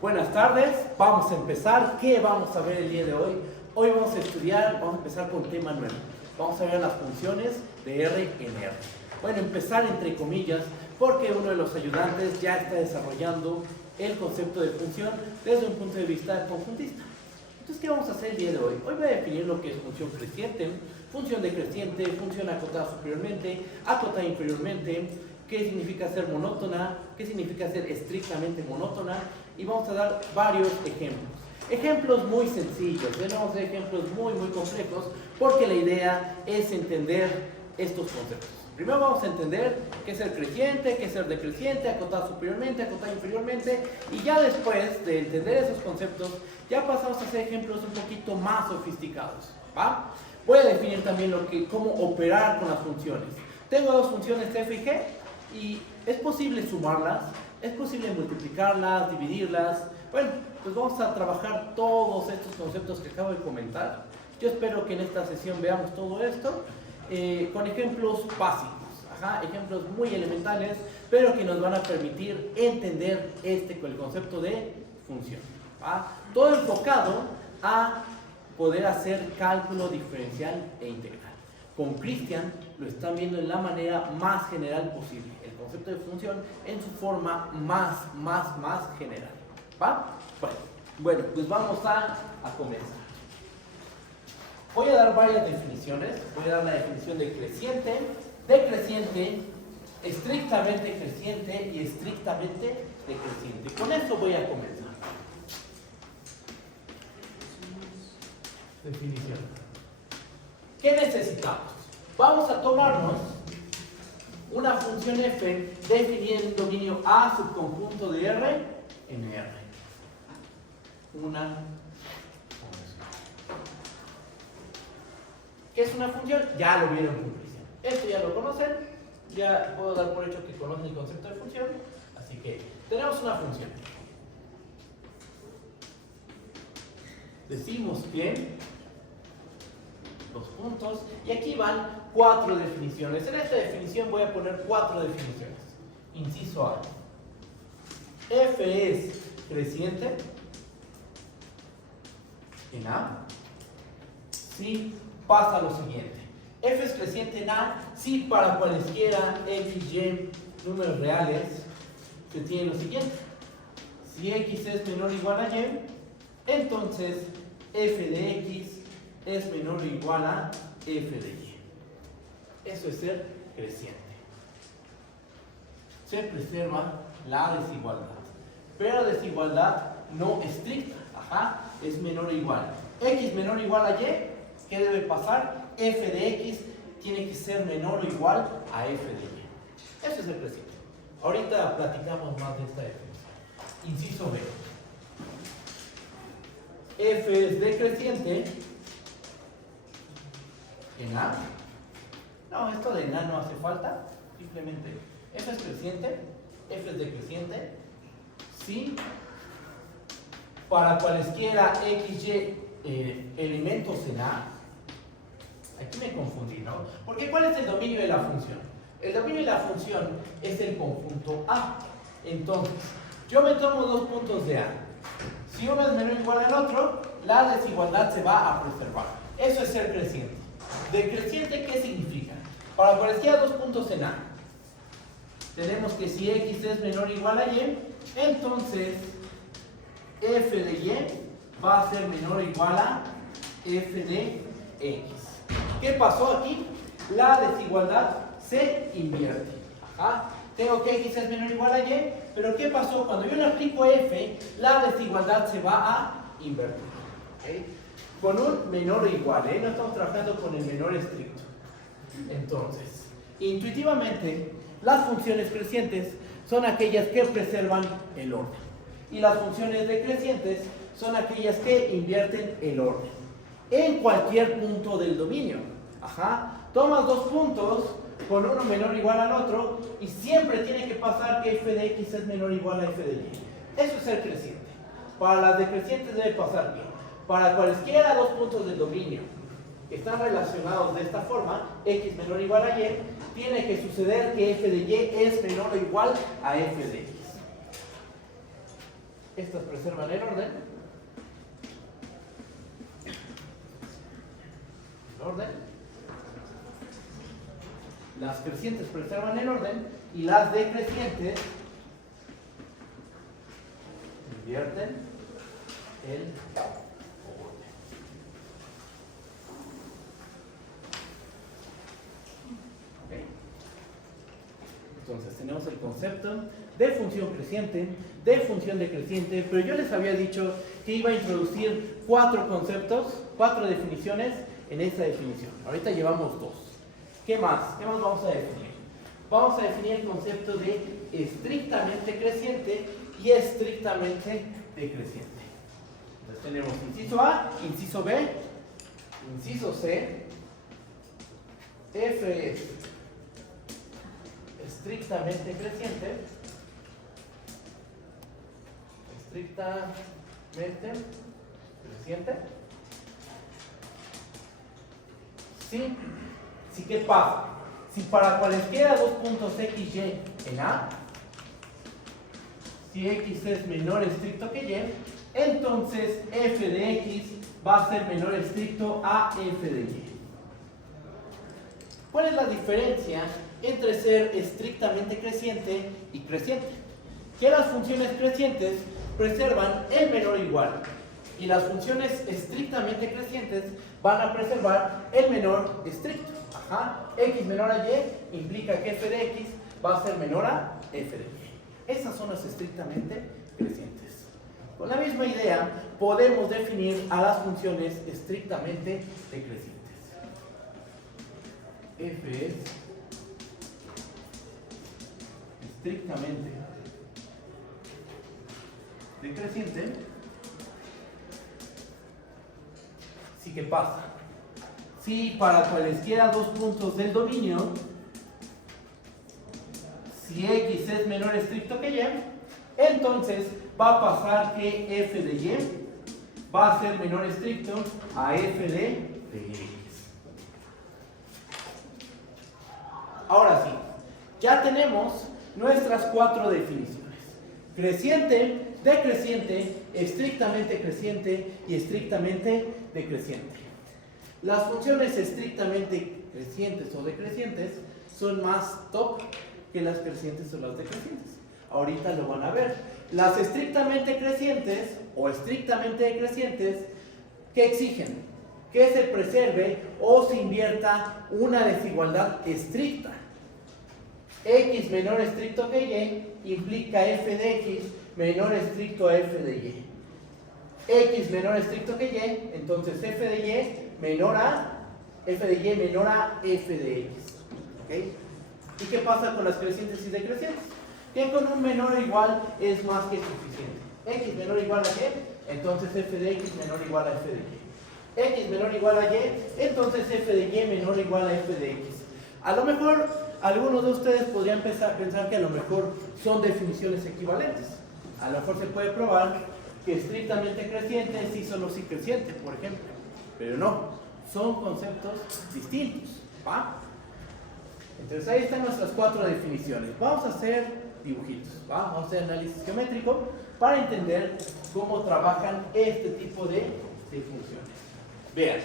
Buenas tardes, vamos a empezar. ¿Qué vamos a ver el día de hoy? Hoy vamos a empezar con un tema nuevo. Vamos a ver las funciones de R en R. Bueno, empezar entre comillas, porque uno de los ayudantes ya está desarrollando el concepto de función desde un punto de vista conjuntista. Entonces, ¿qué vamos a hacer el día de hoy? Hoy voy a definir lo que es función creciente, función decreciente, función acotada superiormente, acotada inferiormente, qué significa ser monótona, qué significa ser estrictamente monótona, y vamos a dar varios ejemplos. Ejemplos muy sencillos, vamos a hacer ejemplos muy complejos, porque la idea es entender estos conceptos. Primero vamos a entender qué es el creciente, qué es el decreciente, acotada superiormente, acotada inferiormente, y ya después de entender esos conceptos, ya pasamos a hacer ejemplos un poquito más sofisticados, ¿va? Voy a definir también cómo operar con las funciones. Tengo dos funciones f y g, y es posible sumarlas, es posible multiplicarlas, dividirlas. Bueno, pues vamos a trabajar todos estos conceptos que acabo de comentar. Yo espero que en esta sesión veamos todo esto con ejemplos básicos, ejemplos muy elementales, pero que nos van a permitir entender el concepto de función, ¿va? Todo enfocado a poder hacer cálculo diferencial e integral. Con Cristian lo están viendo en la manera más general posible, el concepto de función en su forma más general, ¿va? Bueno, pues vamos a comenzar. Voy a dar varias definiciones. Voy a dar la definición de creciente, decreciente, estrictamente creciente y estrictamente decreciente. Con esto voy a comenzar. Definición. ¿Qué necesitamos? Vamos a tomarnos una función f definida en un dominio A subconjunto de R en R. ¿Qué es una función? Ya lo vieron con Cristian. Esto ya lo conocen. Ya puedo dar por hecho que conocen el concepto de función. Así que tenemos una función. Decimos que los puntos, y aquí van 4 definiciones. En esta definición voy a poner 4 definiciones. Inciso A. F es creciente en A si pasa lo siguiente. F es creciente en A si para cualesquiera x, y números reales se tiene lo siguiente. Si x es menor o igual a y, entonces f de x es menor o igual a f de y. Eso es ser creciente. Se preserva la desigualdad, pero desigualdad no estricta. Es menor o igual. X menor o igual a y, ¿qué debe pasar? F de x tiene que ser menor o igual a f de y. Eso es el creciente. Ahorita platicamos más de esta definición. Inciso B. F es decreciente en A. No, esto de en A no hace falta. Simplemente F es creciente, F es decreciente si para cualesquiera x, y elementos en A. Aquí me confundí, ¿no? Porque ¿cuál es el dominio de la función? El dominio de la función es el conjunto A. Entonces, yo me tomo dos puntos de A. Si uno es menor o igual al otro, la desigualdad se va a preservar. Eso es ser creciente. Decreciente, ¿qué significa? Para cualesquiera dos puntos en A, tenemos que si x es menor o igual a y, entonces f de y va a ser menor o igual a f de x. ¿Qué pasó aquí? La desigualdad se invierte. Tengo que x es menor o igual a y, pero ¿qué pasó? Cuando yo le aplico f, la desigualdad se va a invertir. Con un menor o igual, no estamos trabajando con el menor estricto. Entonces, intuitivamente, las funciones crecientes son aquellas que preservan el orden. Y las funciones decrecientes son aquellas que invierten el orden. En cualquier punto del dominio. Tomas dos puntos con uno menor o igual al otro y siempre tiene que pasar que f de x es menor o igual a f de y. Eso es ser creciente. Para las decrecientes debe pasar que para cualesquiera dos puntos del dominio que están relacionados de esta forma, x menor o igual a y, tiene que suceder que f de y es menor o igual a f de x. Estas preservan el orden. Las crecientes preservan el orden y las decrecientes invierten el orden. Okay. Entonces tenemos el concepto de función creciente, de función decreciente, pero yo les había dicho que iba a introducir 4 conceptos, 4 definiciones en esta definición. Ahorita llevamos 2. ¿Qué más? ¿Qué más vamos a definir? Vamos a definir el concepto de estrictamente creciente y estrictamente decreciente. Entonces tenemos inciso A, inciso B, inciso C. F es estrictamente creciente, Sí, ¿qué pasa? Si para cualesquiera 2 puntos x, y en A, si x es menor estricto que y, entonces f de x va a ser menor estricto a f de y. ¿Cuál es la diferencia entre ser estrictamente creciente y creciente? Que las funciones crecientes preservan el menor igual y las funciones estrictamente crecientes van a preservar el menor estricto. X menor a y implica que f de x va a ser menor a f de y. Esas son las estrictamente crecientes. Con la misma idea podemos definir a las funciones estrictamente decrecientes. F es estrictamente decreciente. Sí, ¿qué pasa? Si para cualesquiera 2 puntos del dominio, si x es menor estricto que y, entonces va a pasar que f de y va a ser menor estricto a f de x. Ahora sí, ya tenemos nuestras 4 definiciones. Creciente, decreciente, estrictamente creciente y estrictamente decreciente. Las funciones estrictamente crecientes o decrecientes son más top que las crecientes o las decrecientes. Ahorita lo van a ver. Las estrictamente crecientes o estrictamente decrecientes, ¿qué exigen? Que se preserve o se invierta una desigualdad estricta. X menor estricto que y implica f de x menor estricto a f de y. X menor estricto que y, entonces f de y menor a f de x. ¿Okay? ¿Y qué pasa con las crecientes y decrecientes? Que con un menor o igual es más que suficiente. X menor o igual a y, entonces f de x menor o igual a f de y. X menor o igual a y, entonces f de y menor o igual a f de x. A lo mejor algunos de ustedes podrían pensar que a lo mejor son definiciones equivalentes. A lo mejor se puede probar que estrictamente creciente sí solo sí creciente, por ejemplo. Pero no, son conceptos distintos. ¿Va? Entonces ahí están nuestras 4 definiciones. Vamos a hacer dibujitos, ¿va? Vamos a hacer análisis geométrico para entender cómo trabajan este tipo de funciones. Vean.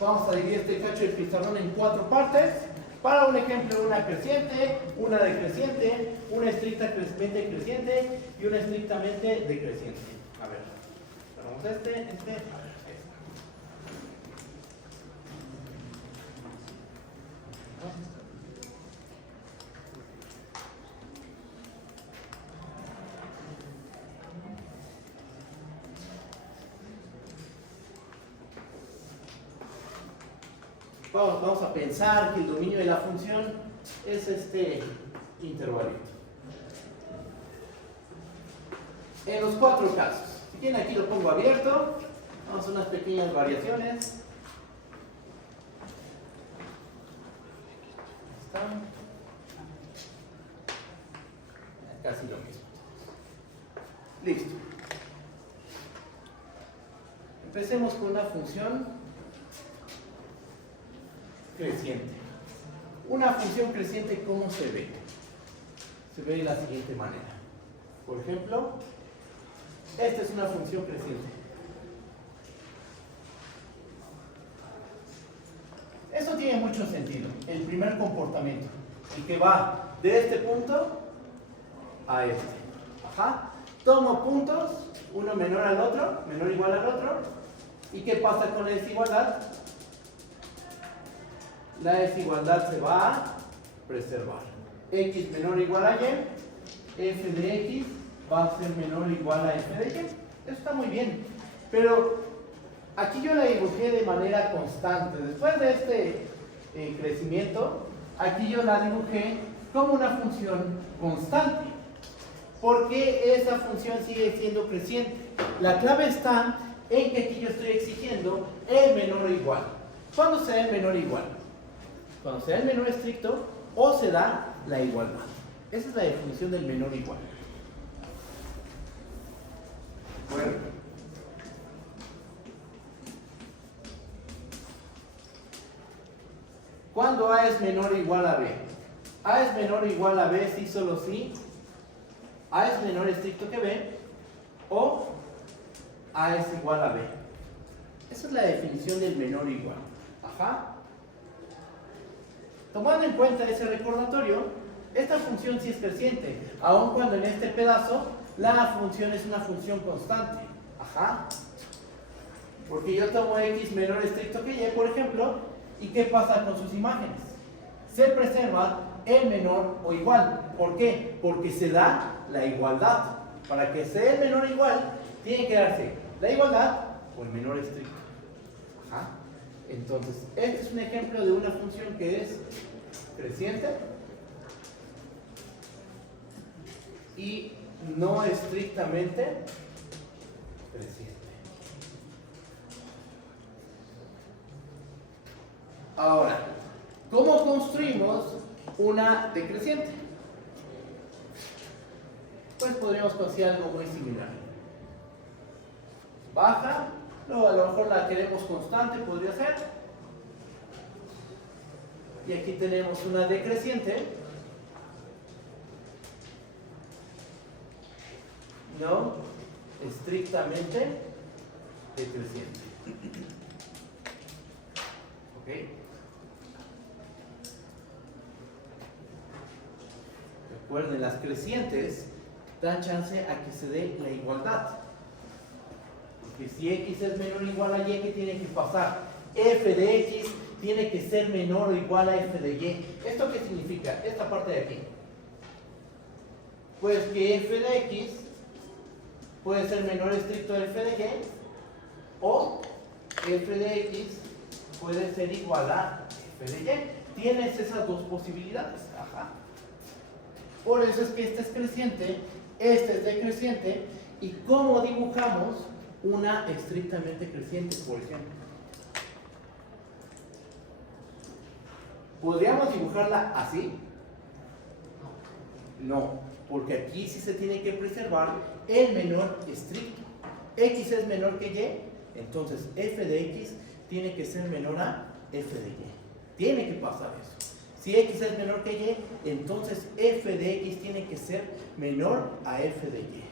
Vamos a dividir este cacho de pizarrón en 4 partes. Para un ejemplo, una creciente, una decreciente, una estrictamente creciente y una estrictamente decreciente. A ver, ponemos a ver, Vamos a pensar que el dominio de la función es este intervalito. En los 4 casos, si tienen aquí lo pongo abierto, vamos a hacer unas pequeñas variaciones. Está. Casi lo mismo. Listo. Empecemos con una función creciente. Una función creciente, ¿cómo se ve? Se ve de la siguiente manera. Por ejemplo, esta es una función creciente. Eso tiene mucho sentido. El primer comportamiento, el que va de este punto a este. Ajá. Tomo puntos, uno menor al otro, menor o igual al otro. ¿Y qué pasa con la desigualdad? La desigualdad se va a preservar. X menor o igual a Y, f de X va a ser menor o igual a f de Y. Eso está muy bien. Pero aquí yo la dibujé de manera constante. Después de este crecimiento, aquí yo la dibujé como una función constante. Porque esa función sigue siendo creciente. La clave está en que aquí yo estoy exigiendo el menor o igual. ¿Cuándo se da el menor o igual? Cuando se da el menor estricto o se da la igualdad. Esa es la definición del menor o igual. Bueno. ¿Cuándo A es menor o igual a B? A es menor o igual a B si solo si A es menor estricto que B o A es igual a B. Esa es la definición del menor o igual. Ajá. Tomando en cuenta ese recordatorio, esta función sí es creciente, aun cuando en este pedazo la función es una función constante. Ajá. Porque yo tomo X menor estricto que Y, por ejemplo, ¿y qué pasa con sus imágenes? Se preserva el menor o igual. ¿Por qué? Porque se da la igualdad. Para que sea el menor o igual, tiene que darse la igualdad o el menor estricto. Ajá. Entonces, este es un ejemplo de una función que es creciente y no estrictamente creciente. Ahora, ¿cómo construimos una decreciente? Pues podríamos conseguir algo muy similar. Baja, luego a lo mejor la queremos constante, podría ser. Y aquí tenemos una decreciente. No estrictamente decreciente. ¿Ok? Recuerden, las crecientes dan chance a que se dé la igualdad. Porque si X es menor o igual a Y, ¿qué tiene que pasar? F de X tiene que ser menor o igual a F de Y. ¿Esto qué significa? Esta parte de aquí. Pues que F de X puede ser menor estricto a F de Y, o F de X puede ser igual a F de Y. Tienes esas dos posibilidades. Ajá. Por eso es que esta es creciente, esta es decreciente. ¿Y cómo dibujamos una estrictamente creciente, por ejemplo? ¿Podríamos dibujarla así? No, porque aquí sí se tiene que preservar el menor estricto. X es menor que Y, entonces f de X tiene que ser menor a f de Y. Tiene que pasar eso. Si X es menor que Y, entonces f de X tiene que ser menor a f de Y.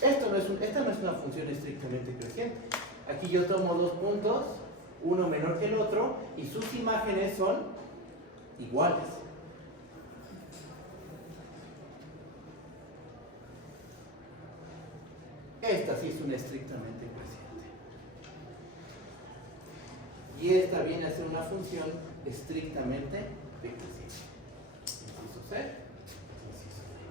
Esta no es una función estrictamente creciente. Aquí yo tomo dos puntos, uno menor que el otro, y sus imágenes son iguales. Esta sí es una estrictamente creciente. Y esta viene a ser una función estrictamente decreciente. Inciso C, inciso D.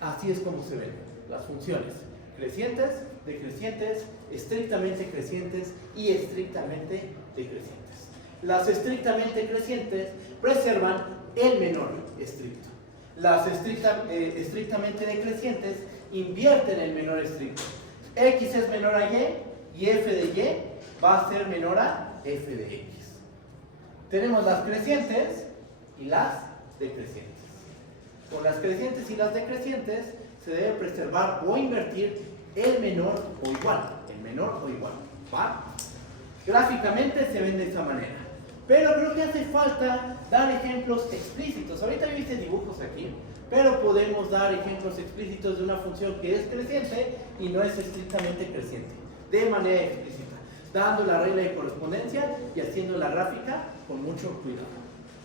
Así es como se ven las funciones crecientes, decrecientes, estrictamente crecientes y estrictamente decrecientes. Las estrictamente crecientes preservan el menor estricto. Las estrictamente decrecientes invierten el menor estricto. X es menor a Y y f de Y va a ser menor a f de X. Tenemos las crecientes y las decrecientes. Con las crecientes y las decrecientes se debe preservar o invertir el menor o igual. El menor o igual. ¿Va? Gráficamente se ven de esa manera. Pero creo que hace falta dar ejemplos explícitos. Ahorita viste dibujos aquí, pero podemos dar ejemplos explícitos de una función que es creciente y no es estrictamente creciente, de manera explícita, dando la regla de correspondencia y haciendo la gráfica con mucho cuidado.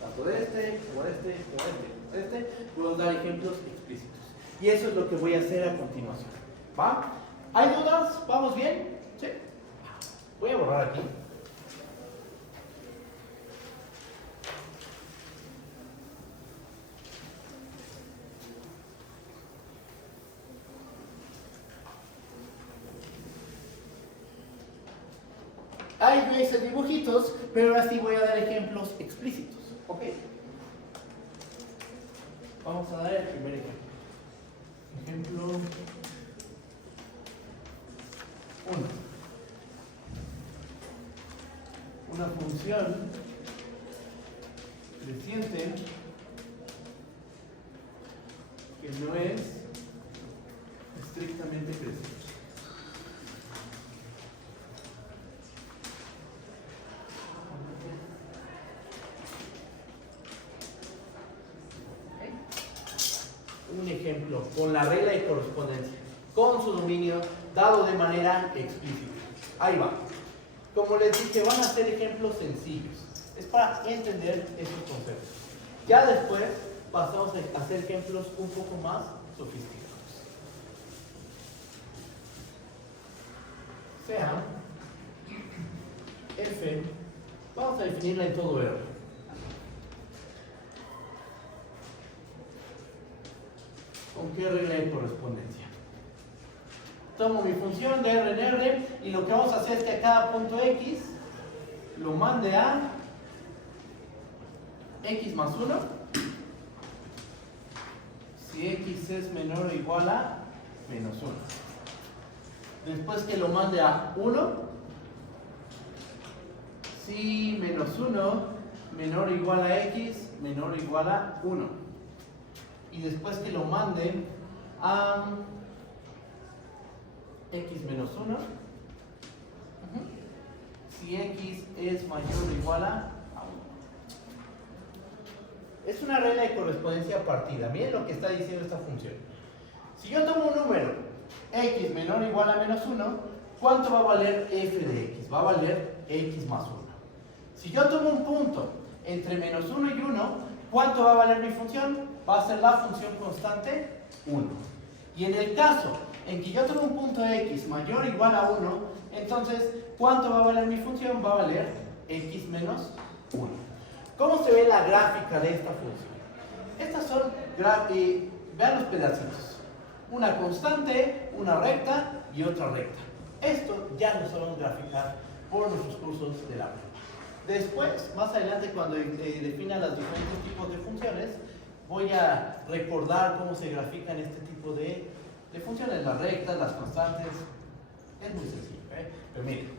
Tanto de este, como este, como este, como este, podemos dar ejemplos explícitos. Y eso es lo que voy a hacer a continuación. ¿Va? ¿Hay dudas? ¿Vamos bien? ¿Sí? Voy a borrar aquí. Ahí veis dibujitos, pero ahora sí voy a dar ejemplos explícitos. Ok. Vamos a dar el primer ejemplo. Ejemplo 1. Una función creciente que no es estrictamente creciente. Un ejemplo con la regla de correspondencia, con su dominio dado de manera explícita. Ahí va. Como les dije, van a ser ejemplos sencillos. Es para entender esos conceptos. Ya después pasamos a hacer ejemplos un poco más sofisticados. Sea f, vamos a definirla en todo R. ¿Con qué regla de correspondencia? Tomo mi función de R en R y lo que vamos a hacer es que a cada punto X lo mande a X más 1 si X es menor o igual a menos 1. Después que lo mande a 1 si menos 1 menor o igual a X menor o igual a 1. Y después que lo mande a X menos 1 si X es mayor o igual a 1. Es una regla de correspondencia partida. Miren lo que está diciendo esta función. Si yo tomo un número X menor o igual a menos 1, ¿cuánto va a valer f de X? Va a valer X más 1. Si yo tomo un punto entre menos 1 y 1, ¿cuánto va a valer mi función? Va a ser la función constante 1. Y en el caso en que yo tengo un punto X mayor o igual a 1, entonces, ¿cuánto va a valer mi función? Va a valer X menos 1. ¿Cómo se ve la gráfica de esta función? Estas son, vean los pedacitos. Una constante, una recta y otra recta. Esto ya lo sabemos graficar por nuestros cursos de la prepa. Después, más adelante, cuando defina los diferentes tipos de funciones, voy a recordar cómo se grafican este tipo de funciones, las rectas, las constantes. Es muy sencillo, ¿eh? Pero miren,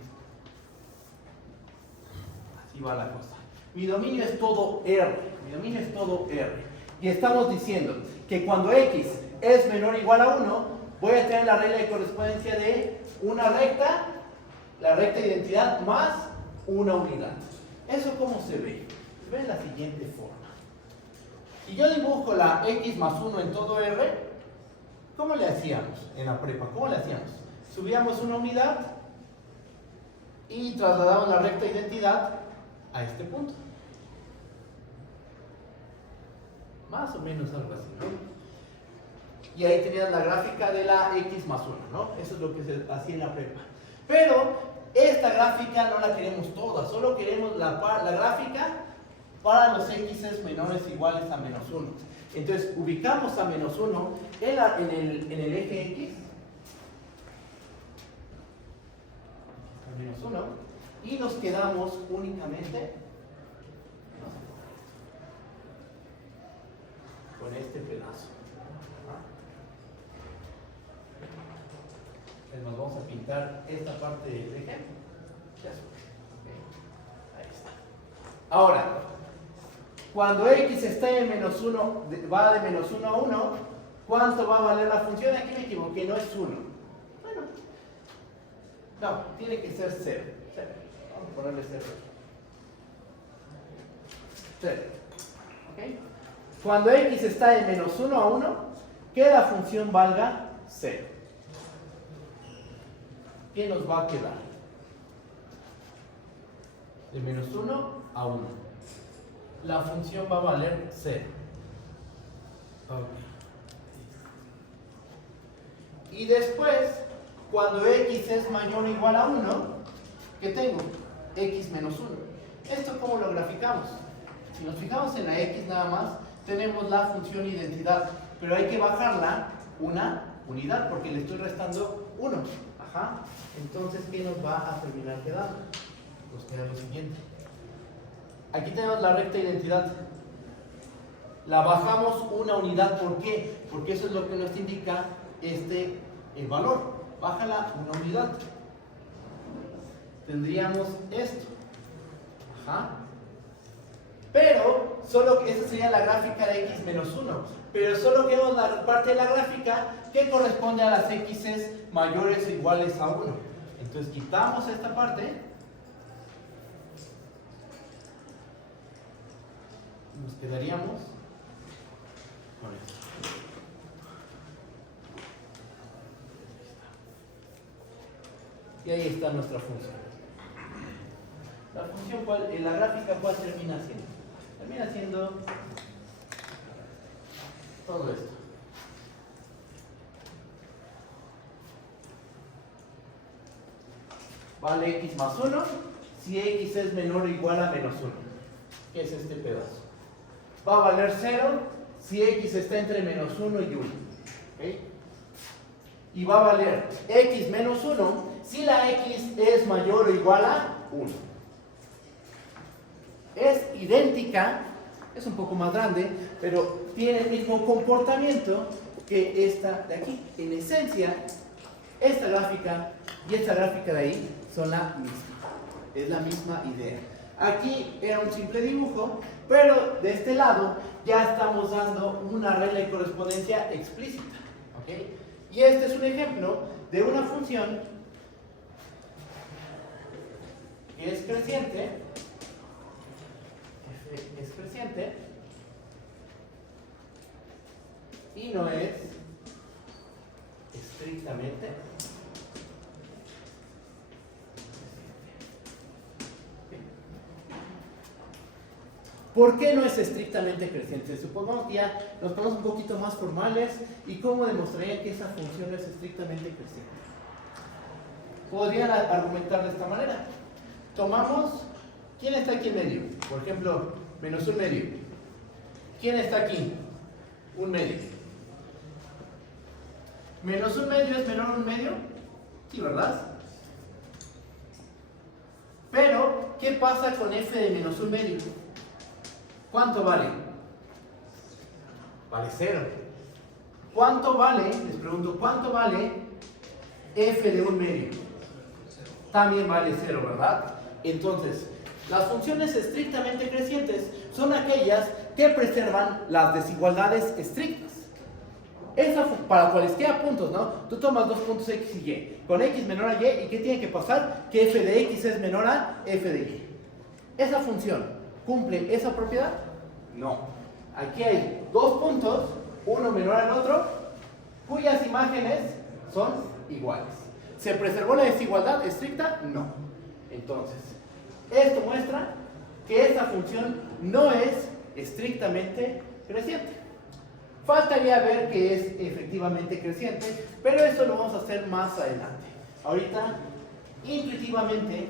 así va la cosa. Mi dominio es todo R, mi dominio es todo R. Y estamos diciendo que cuando X es menor o igual a 1, voy a tener la regla de correspondencia de una recta, la recta de identidad más una unidad. ¿Eso cómo se ve? Se ve de la siguiente forma. Si yo dibujo la X más 1 en todo R, ¿cómo le hacíamos en la prepa? ¿Cómo le hacíamos? Subíamos una unidad y trasladamos la recta de identidad a este punto. Más o menos algo así, ¿no? Y ahí tenías la gráfica de la X más 1, ¿no? Eso es lo que se hacía en la prepa. Pero esta gráfica no la queremos toda, solo queremos la gráfica para los X menores o iguales a menos 1. Entonces, ubicamos a menos 1 en el eje X, a menos 1, y nos quedamos únicamente con este pedazo. Nos vamos a pintar esta parte del eje. Ya se ve. Ahí está. Ahora, cuando X está en menos 1, va de menos 1 a 1, ¿cuánto va a valer la función? Aquí me equivoqué, no es 1. Bueno, no, tiene que ser 0. Vamos a ponerle 0. 0. ¿Ok? Cuando x está de menos 1 a 1, que la función valga 0. ¿Qué nos va a quedar? De menos 1 a 1. La función va a valer 0. Okay. Y después, cuando x es mayor o igual a 1, ¿qué tengo? X menos 1. ¿Esto cómo lo graficamos? Si nos fijamos en la x nada más, tenemos la función identidad, pero hay que bajarla una unidad porque le estoy restando 1. Ajá. Entonces, ¿qué nos va a terminar quedando? Nos queda lo siguiente. Aquí tenemos la recta identidad. La bajamos una unidad. ¿Por qué? Porque eso es lo que nos indica el valor. Bájala una unidad. Tendríamos esto. Ajá. Pero, solo esa sería la gráfica de x menos 1. Pero solo queremos la parte de la gráfica que corresponde a las x's mayores o iguales a 1. Entonces quitamos esta parte. Nos quedaríamos con esto. Y ahí está nuestra función. La función, la gráfica, ¿cuál termina siendo? Termina siendo todo esto. Vale x más 1 si x es menor o igual a menos 1. ¿Qué es este pedazo? Va a valer 0 si x está entre menos 1 y 1. ¿Okay? Y va a valer x menos 1 si la x es mayor o igual a 1. Es idéntica, es un poco más grande, pero tiene el mismo comportamiento que esta de aquí. En esencia, esta gráfica y esta gráfica de ahí son la misma. Es la misma idea. Aquí era un simple dibujo, pero de este lado ya estamos dando una regla de correspondencia explícita. ¿Okay? Y este es un ejemplo de una función que es creciente. F es creciente y no es estrictamente ¿Por qué no es estrictamente creciente? Supongamos que ya nos ponemos un poquito más formales y cómo demostrarían que esa función no es estrictamente creciente. Podrían argumentar de esta manera. Tomamos, ¿quién está aquí en medio? Por ejemplo, menos un medio. ¿Quién está aquí? Un medio. ¿Menos un medio es menor a un medio? Sí, ¿verdad? Pero, ¿qué pasa con f de menos un medio? ¿Cuánto vale? Vale 0. ¿Cuánto vale? Les pregunto, ¿cuánto vale f de un medio? También vale 0, ¿verdad? Entonces, las funciones estrictamente crecientes son aquellas que preservan las desigualdades estrictas. Esa para cualesquiera puntos, ¿no? Tú tomas dos puntos x y y. Con x menor a y, ¿y qué tiene que pasar? Que f de x es menor a f de y. Esa función ¿cumple esa propiedad? No. Aquí hay dos puntos, uno menor al otro, cuyas imágenes son iguales. ¿Se preservó la desigualdad estricta? No. Entonces, esto muestra que esta función no es estrictamente creciente. Faltaría ver que es efectivamente creciente, pero eso lo vamos a hacer más adelante. Ahorita, intuitivamente,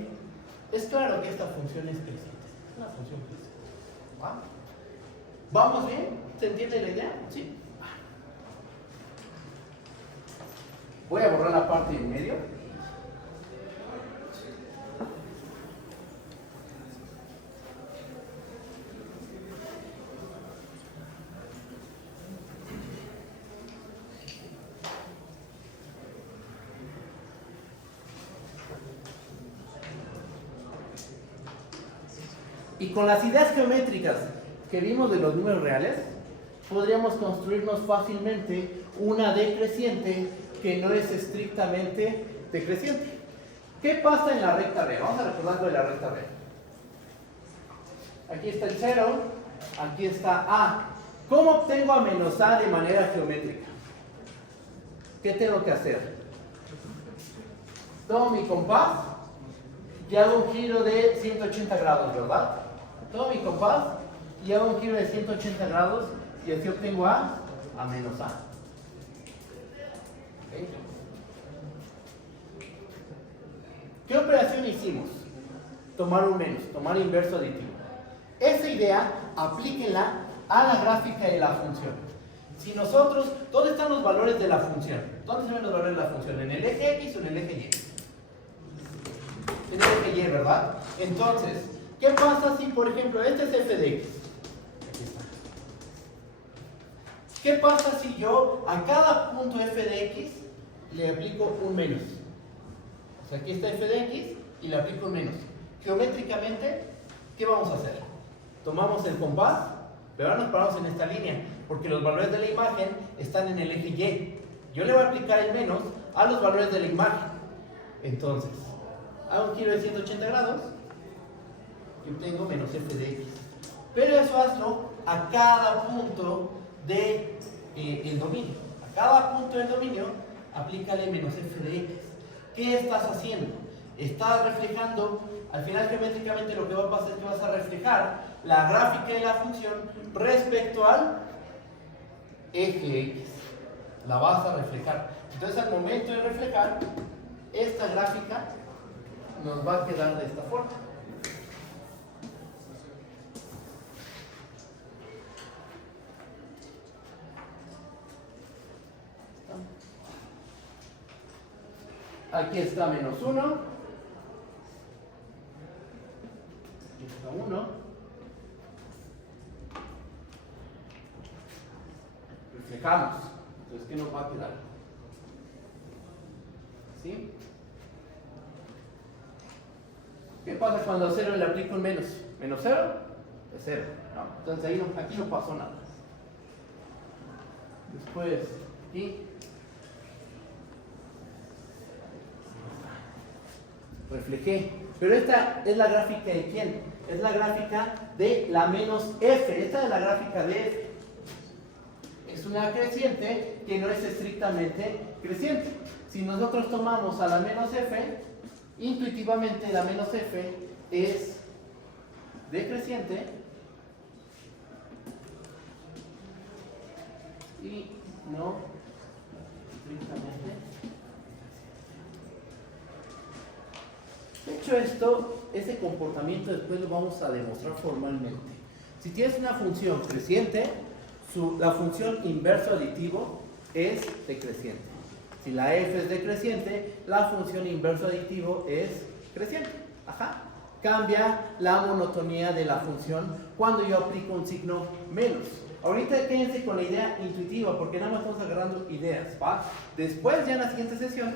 es claro que esta función es creciente. Una función creciente. ¿Va? ¿Vamos bien? ¿Se entiende la idea? Sí. Voy a borrar la parte en medio. Y con las ideas geométricas que vimos de los números reales, podríamos construirnos fácilmente una decreciente que no es estrictamente decreciente. ¿Qué pasa en la recta real? Vamos a recordar lo de la recta real. Aquí está el 0, aquí está A. ¿Cómo obtengo a menos A de manera geométrica? ¿Qué tengo que hacer? Tomo mi compás y hago un giro de 180 grados, ¿verdad? Tomo mi compás y hago un giro de 180 grados y así obtengo A menos A. ¿Okay? ¿Qué operación hicimos? Tomar un menos, tomar inverso aditivo. Esa idea, aplíquenla a la gráfica de la función. Si nosotros, ¿dónde están los valores de la función? ¿Dónde se ven los valores de la función? ¿En el eje X o en el eje Y? En el eje Y, ¿verdad? Entonces, ¿qué pasa si, por ejemplo, este es f de X? Aquí está. ¿Qué pasa si yo a cada punto f de X le aplico un menos? O sea, aquí está f de X y le aplico un menos. Geométricamente, ¿qué vamos a hacer? Tomamos el compás, pero ahora nos paramos en esta línea, porque los valores de la imagen están en el eje Y. Yo le voy a aplicar el menos a los valores de la imagen. Entonces, hago un giro de 180 grados y obtengo menos f de X. Pero eso hazlo a cada punto del dominio. A cada punto del dominio, aplícale menos f de X. ¿Qué estás haciendo? Estás reflejando, al final geométricamente lo que va a pasar es que vas a reflejar la gráfica de la función respecto al eje X. La vas a reflejar. Entonces al momento de reflejar, esta gráfica nos va a quedar de esta forma. Aquí está menos 1. Aquí está 1. Reflejamos. Entonces, ¿qué nos va a quedar? ¿Sí? ¿Qué pasa cuando a 0 le aplico un menos? ¿Menos 0? Es 0. No. Entonces ahí no, aquí no pasó nada. Después, aquí. Reflejé. Pero esta es la gráfica de quién? Es la gráfica de la menos f. Esta es la gráfica de f. Es una creciente que no es estrictamente creciente. Si nosotros tomamos a la menos f, intuitivamente la menos f es decreciente y no estrictamente. Hecho esto, ese comportamiento después lo vamos a demostrar formalmente. Si tienes una función creciente, la función inverso aditivo es decreciente. Si la f es decreciente, la función inverso aditivo es creciente. Ajá. Cambia la monotonía de la función cuando yo aplico un signo menos. Ahorita quédense con la idea intuitiva, porque nada más estamos agarrando ideas, ¿va? Después, ya en la siguiente sesión,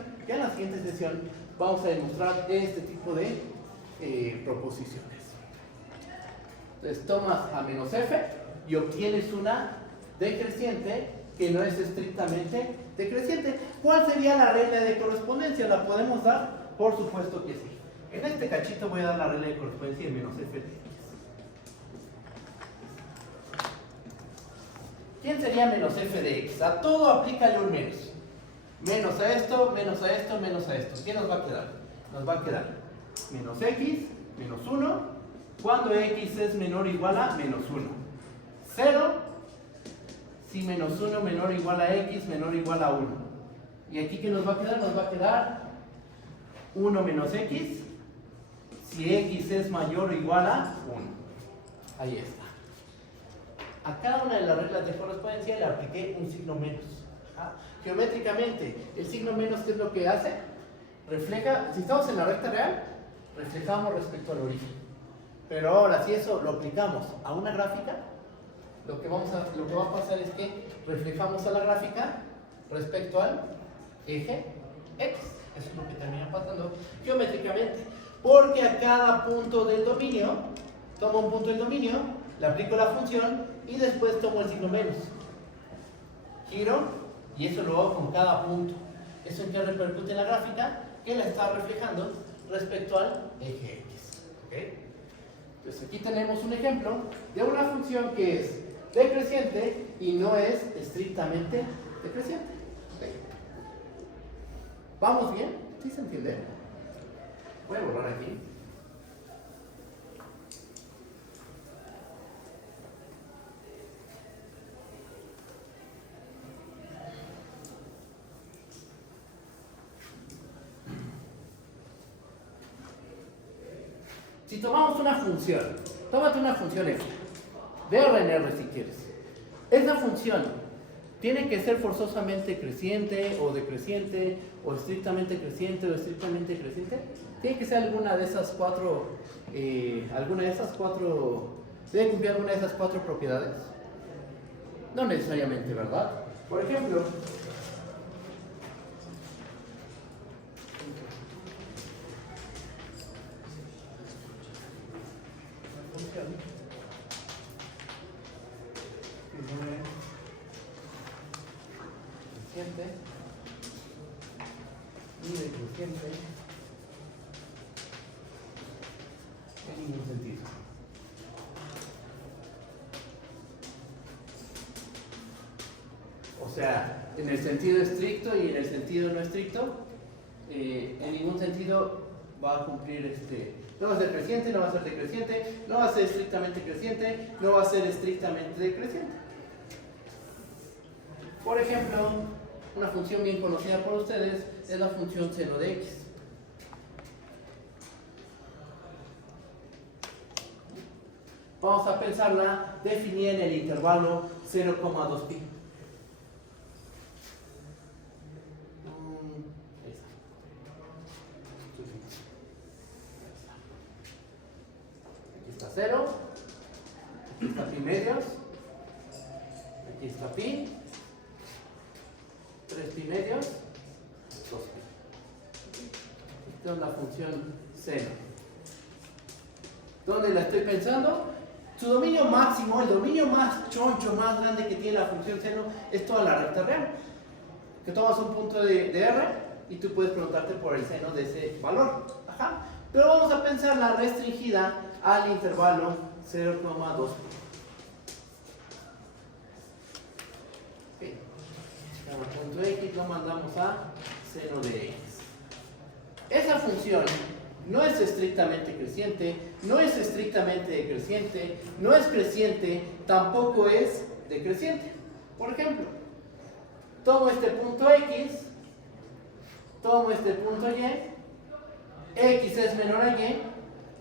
vamos a demostrar este tipo de proposiciones. Entonces, tomas a menos f y obtienes una decreciente que no es estrictamente decreciente. ¿Cuál sería la regla de correspondencia? ¿La podemos dar? Por supuesto que sí. En este cachito voy a dar la regla de correspondencia de menos f de x. ¿Quién sería menos f de x? A todo aplícale un menos. Menos a esto, menos a esto, menos a esto. ¿Qué nos va a quedar? Nos va a quedar menos x, menos 1, cuando x es menor o igual a menos 1. 0, si menos 1 menor o igual a x, menor o igual a 1. ¿Y aquí qué nos va a quedar? Nos va a quedar 1 menos x, si x es mayor o igual a 1. Ahí está. A cada una de las reglas de correspondencia le apliqué un signo menos. Geométricamente, el signo menos, ¿qué es lo que hace? Refleja, si estamos en la recta real, reflejamos respecto al origen. Pero ahora, si eso lo aplicamos a una gráfica, lo que va a pasar es que reflejamos a la gráfica respecto al eje X. Eso es lo que termina pasando geométricamente. Porque a cada punto del dominio, tomo un punto del dominio, le aplico la función y después tomo el signo menos. Giro. Y eso lo hago con cada punto. ¿Eso en qué repercute en la gráfica? Que la está reflejando respecto al eje X. ¿Okay? Entonces aquí tenemos un ejemplo de una función que es decreciente y no es estrictamente decreciente. ¿Okay? ¿Vamos bien? ¿Sí se entiende? Voy a borrar aquí. Si tomamos una función, tómate una función f, de R en R si quieres. Esa función tiene que ser forzosamente creciente o decreciente, o estrictamente creciente o estrictamente decreciente. Tiene que ser alguna de esas cuatro, debe cumplir alguna de esas cuatro propiedades. No necesariamente, ¿verdad? Por ejemplo, creciente y decreciente en ningún sentido. O sea, en el sentido estricto y en el sentido no estricto, en ningún sentido va a cumplir no va a ser creciente, no va a ser decreciente, no va a ser estrictamente creciente, no va a ser estrictamente decreciente. Por ejemplo, una función bien conocida por ustedes es la función seno de x. Vamos a pensarla definida en el intervalo 0,2pi. Aquí está 0, aquí está pi medios, aquí está pi, 3 pi medios, 2 pi. Esta es la función seno. ¿Dónde la estoy pensando? Su dominio máximo, el dominio más choncho, más grande que tiene la función seno es toda la recta real. Que tomas un punto de R y tú puedes preguntarte por el seno de ese valor. Ajá. Pero vamos a pensarla restringida al intervalo 0,2. Cada punto X lo mandamos a seno de X. Esa función no es estrictamente creciente, no es estrictamente decreciente, no es creciente, tampoco es decreciente. Por ejemplo, tomo este punto X, tomo este punto Y, X es menor a Y,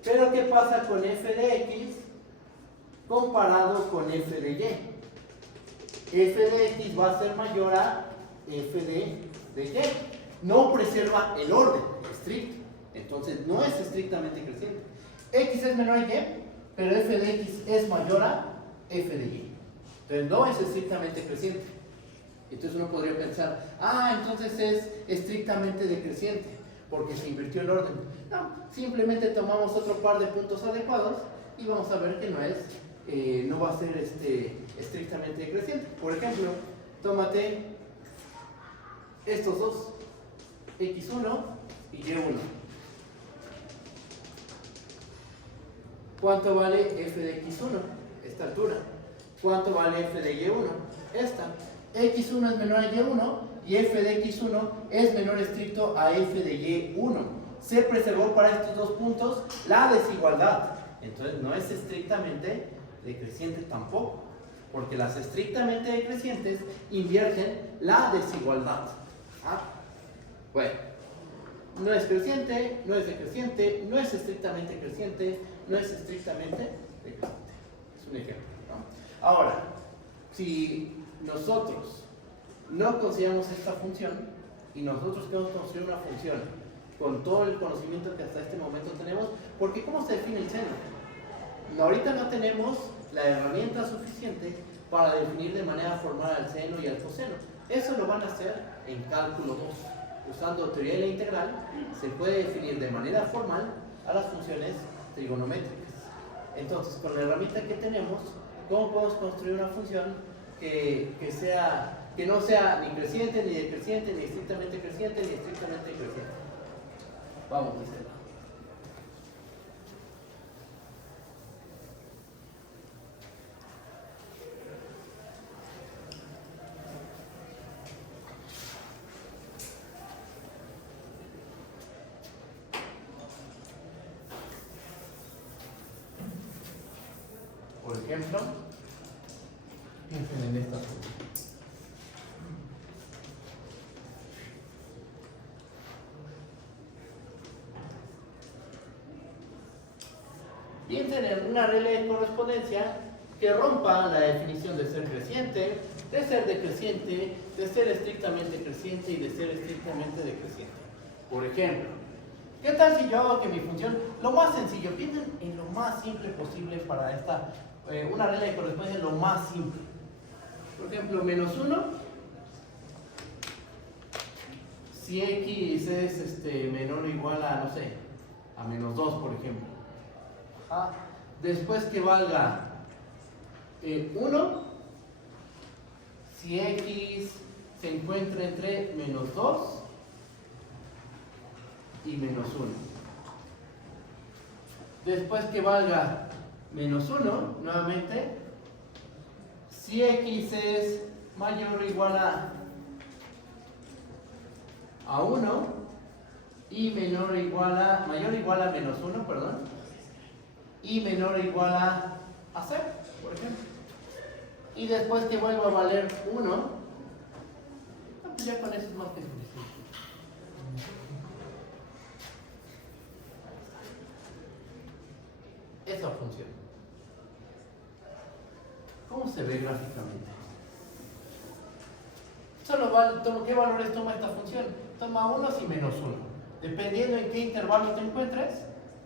pero ¿qué pasa con f de X comparado con f de Y? F de X va a ser mayor a f de Y. No preserva el orden estricto. Entonces no es estrictamente creciente. X es menor a Y, pero f de X es mayor a f de Y. Entonces no es estrictamente creciente. Entonces uno podría pensar, entonces es estrictamente decreciente, porque se invirtió el orden. No, simplemente tomamos otro par de puntos adecuados y vamos a ver que no va a ser estrictamente decreciente. Por ejemplo, tómate estos dos, x1 y y1. ¿Cuánto vale f de x1? Esta altura. ¿Cuánto vale f de y1? Esta. X1 es menor a y1 y f de x1 es menor estricto a f de y1. Se preservó para estos dos puntos la desigualdad. Entonces no es estrictamente decreciente tampoco, porque las estrictamente decrecientes invierten la desigualdad. Bueno, no es creciente, no es decreciente, no es estrictamente creciente, no es estrictamente decreciente. Es un ejemplo, ¿no? Ahora, si nosotros no consideramos esta función y nosotros queremos construir una función con todo el conocimiento que hasta este momento tenemos, porque ¿cómo se define el seno? Ahorita no tenemos la herramienta suficiente para definir de manera formal al seno y al coseno. Eso lo van a hacer en cálculo 2. Usando teoría de la integral, se puede definir de manera formal a las funciones trigonométricas. Entonces, con la herramienta que tenemos, ¿cómo podemos construir una función que no sea ni creciente, ni decreciente, ni estrictamente creciente, ni estrictamente decreciente? Vamos a hacerlo. ejemplo, piensen en esta forma. Piensen en una regla de correspondencia que rompa la definición de ser creciente, de ser decreciente, de ser estrictamente creciente y de ser estrictamente decreciente. Por ejemplo, ¿qué tal si yo hago que mi función, lo más sencillo, piensen en lo más simple posible para esta, una regla de correspondencia, lo más simple. Por ejemplo, menos 1, si x es menor o igual a, no sé, a menos 2, por ejemplo. Después que valga 1, si x se encuentra entre menos 2 y menos 1. Después que valga menos 1, nuevamente, si x es mayor o igual a 1 y mayor o igual a menos 1, perdón, y menor o igual a 0, por ejemplo. Y después que vuelva a valer 1, pues ya con eso es más que suficiente. Esa función, ¿cómo se ve gráficamente? ¿Qué valores toma esta función? Toma 1 y menos 1. Dependiendo en qué intervalo te encuentres,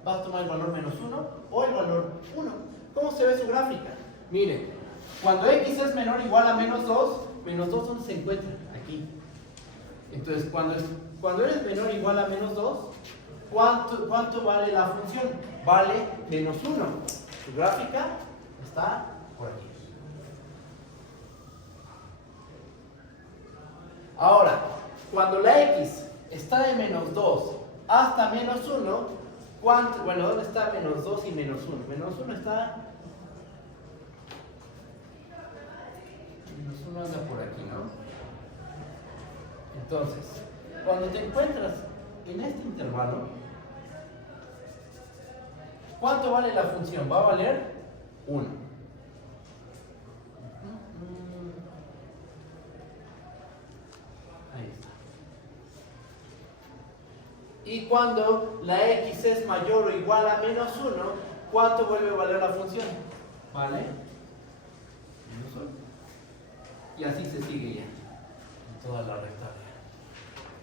vas a tomar el valor menos 1 o el valor 1. ¿Cómo se ve su gráfica? Miren, cuando x es menor o igual a menos 2, ¿dónde se encuentra? Aquí. Entonces, cuando eres menor o igual a menos 2, ¿cuánto vale la función? Vale menos 1. Su gráfica está por aquí. Ahora, cuando la x está de menos 2 hasta menos 1, bueno, ¿dónde está menos 2 y menos 1? Menos 1 está... Menos 1 anda por aquí, ¿no? Entonces, cuando te encuentras en este intervalo, ¿cuánto vale la función? Va a valer 1. Ahí está. Y cuando la x es mayor o igual a menos 1, ¿cuánto vuelve a valer la función? ¿Vale? Menos 1. Y así se sigue ya, en toda la rectángulo.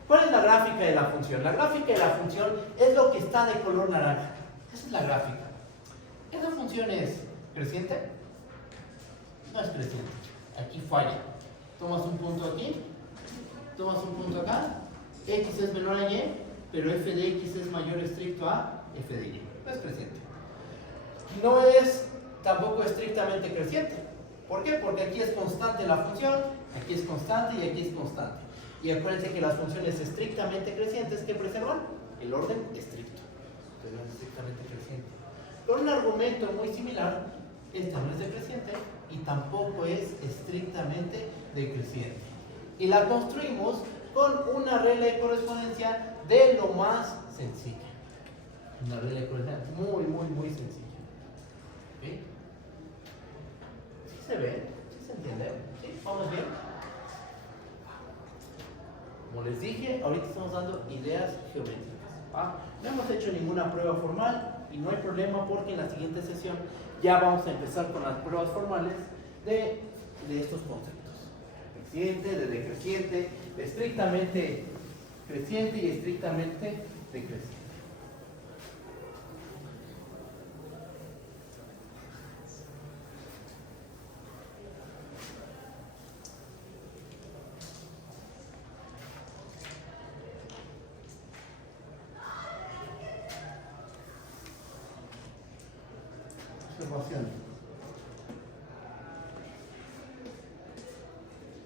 ¿Cuál es la gráfica de la función? La gráfica de la función es lo que está de color naranja. Esa es la gráfica. ¿Esa función es creciente? No es creciente. Aquí falla. Tomas un punto aquí, tomas un punto acá, x es menor a y, pero f de x es mayor estricto a f de y. No es creciente. No es tampoco estrictamente creciente. ¿Por qué? Porque aquí es constante la función, aquí es constante y aquí es constante. Y acuérdense que las funciones estrictamente crecientes que preservan el orden estricto. Entonces no es estrictamente creciente. Con un argumento muy similar, esta no es decreciente y tampoco es estrictamente decreciente. Y la construimos con una regla de correspondencia de lo más sencilla. Una regla de correspondencia muy sencilla. ¿Okay? ¿Sí se ve? ¿Sí se entiende? ¿Sí? ¿Vamos bien? Como les dije, ahorita estamos dando ideas geométricas. No hemos hecho ninguna prueba formal y no hay problema porque en la siguiente sesión ya vamos a empezar con las pruebas formales de estos conceptos. Creciente, de decreciente, de estrictamente creciente y estrictamente decreciente. Observación.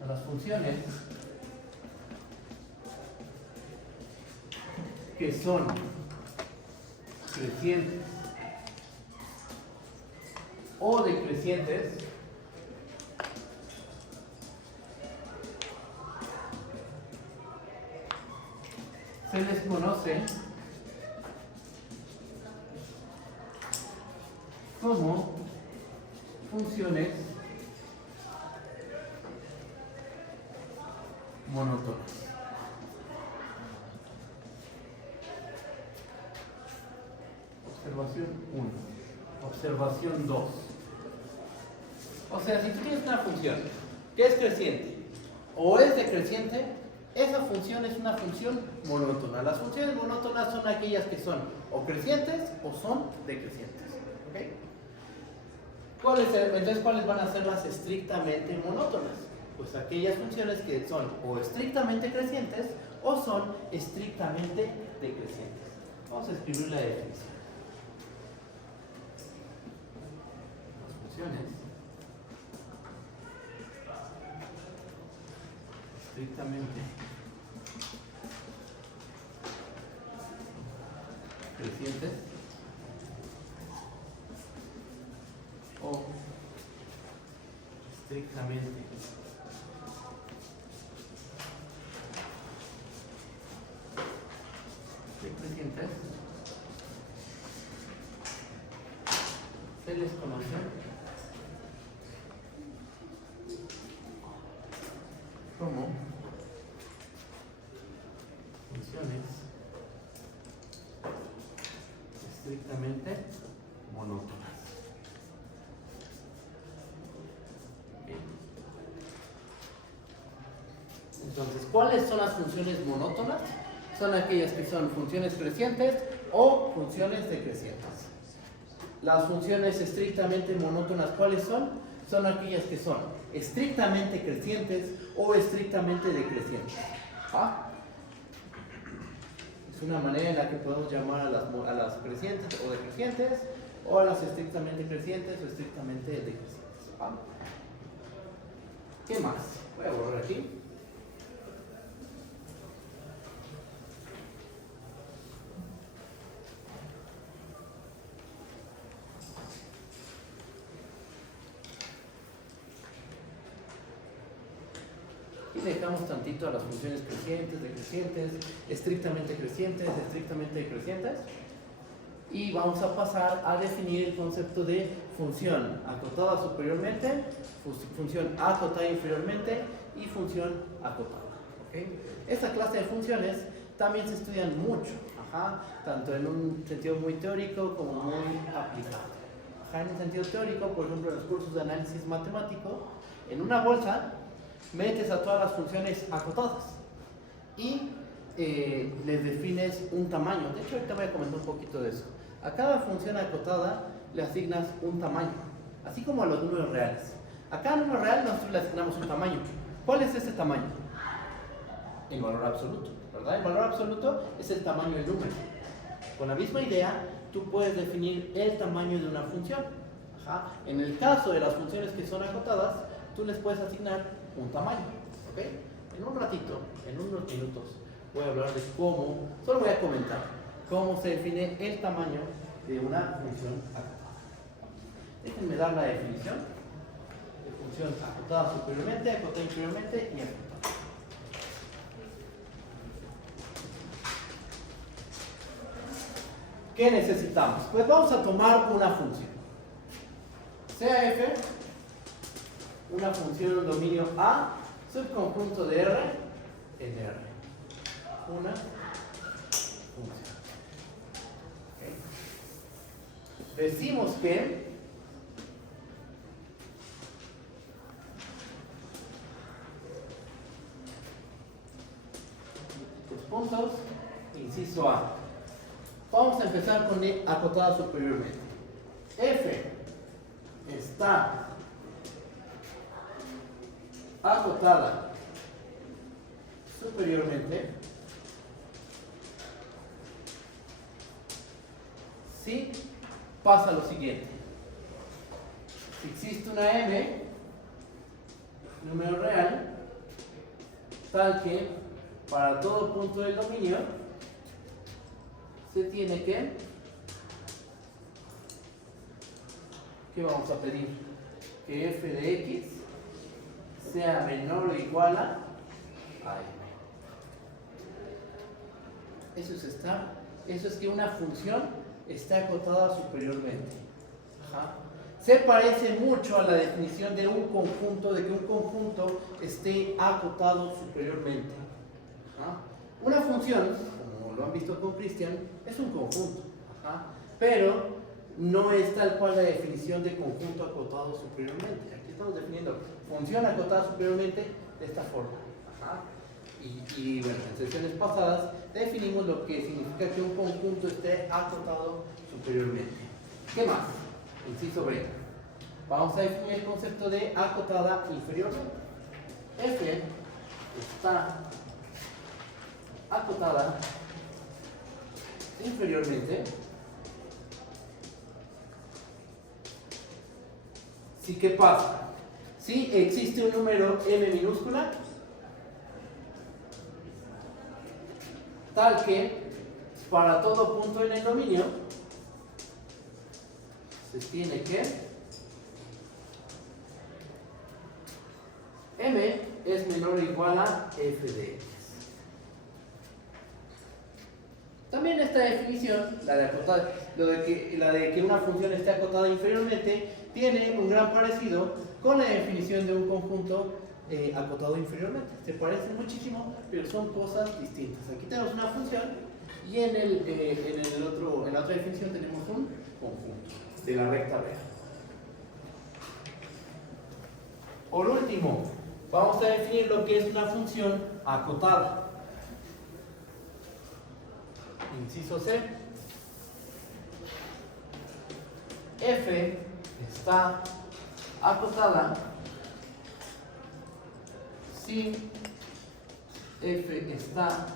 A las funciones que son crecientes o decrecientes se les conoce como funciones monótonas. Observación 1. Observación 2. O sea, si tú tienes una función que es creciente o es decreciente, esa función es una función monótona. Las funciones monótonas son aquellas que son o crecientes o son decrecientes. ¿Okay? Entonces, ¿cuáles van a ser las estrictamente monótonas? Pues aquellas funciones que son o estrictamente crecientes o son estrictamente decrecientes. Vamos a escribir la definición. Las funciones estrictamente crecientes o estrictamente decrecientes se les conoce como funciones estrictamente monótonas. Entonces, ¿cuáles son las funciones monótonas? Son aquellas que son funciones crecientes o funciones decrecientes. Las funciones estrictamente monótonas, ¿cuáles son? Son aquellas que son estrictamente crecientes o estrictamente decrecientes. ¿Ah? Es una manera en la que podemos llamar a las crecientes o decrecientes, o a las estrictamente crecientes o estrictamente decrecientes. ¿Ah? ¿Qué más? Voy a borrar aquí. Y dejamos tantito a las funciones crecientes, decrecientes, estrictamente crecientes, estrictamente decrecientes. Y vamos a pasar a definir el concepto de función acotada superiormente, función acotada inferiormente y función acotada. ¿Okay? Esta clase de funciones también se estudian mucho, tanto en un sentido muy teórico como muy aplicado. En un sentido teórico, por ejemplo, en los cursos de análisis matemático, en una bolsa metes a todas las funciones acotadas y les defines un tamaño. De hecho, ahorita voy a comentar un poquito de eso. A cada función acotada le asignas un tamaño, así como a los números reales. A cada número real nosotros le asignamos un tamaño. ¿Cuál es ese tamaño? El valor absoluto, ¿verdad? El valor absoluto es el tamaño del número. Con la misma idea, tú puedes definir el tamaño de una función. En el caso de las funciones que son acotadas, tú les puedes asignar un tamaño. ¿Okay? En un ratito, en unos minutos, voy a hablar de cómo, solo voy a comentar cómo se define el tamaño de una función acotada. Déjenme dar la definición de función acotada superiormente, acotada inferiormente y acotada. ¿Qué necesitamos? Pues vamos a tomar una función. Sea f una función dominio A, subconjunto de R en R. Una función. ¿Okay? Decimos que los puntos, inciso A. Vamos a empezar con E acotada superiormente. F está acotada superiormente si pasa lo siguiente. Si existe una m, número real, tal que para todo punto del dominio se tiene que, ¿qué vamos a pedir? Que f de x sea menor o igual a m. Eso es que una función está acotada superiormente. se parece mucho a la definición de un conjunto, de que un conjunto esté acotado superiormente. Una función, como lo han visto con Cristian, es un conjunto, pero no es tal cual la definición de conjunto acotado superiormente. Aquí estamos definiendo función acotada superiormente de esta forma. Y bueno, en sesiones pasadas definimos lo que significa que un conjunto esté acotado superiormente. ¿Qué más? Inciso B. Vamos a definir el concepto de acotada inferiormente. F está acotada inferiormente si, ¿qué pasa? Si existe un número m minúscula tal que para todo punto en el dominio se tiene que m es menor o igual a f de x. También esta definición, la de que una función esté acotada inferiormente, tiene un gran parecido con la definición de un conjunto acotado inferiormente. Se parecen muchísimo, pero son cosas distintas. Aquí tenemos una función y en la otra definición tenemos un conjunto de la recta real. Por último, vamos a definir lo que es una función acotada. Inciso C. F está acotada si f está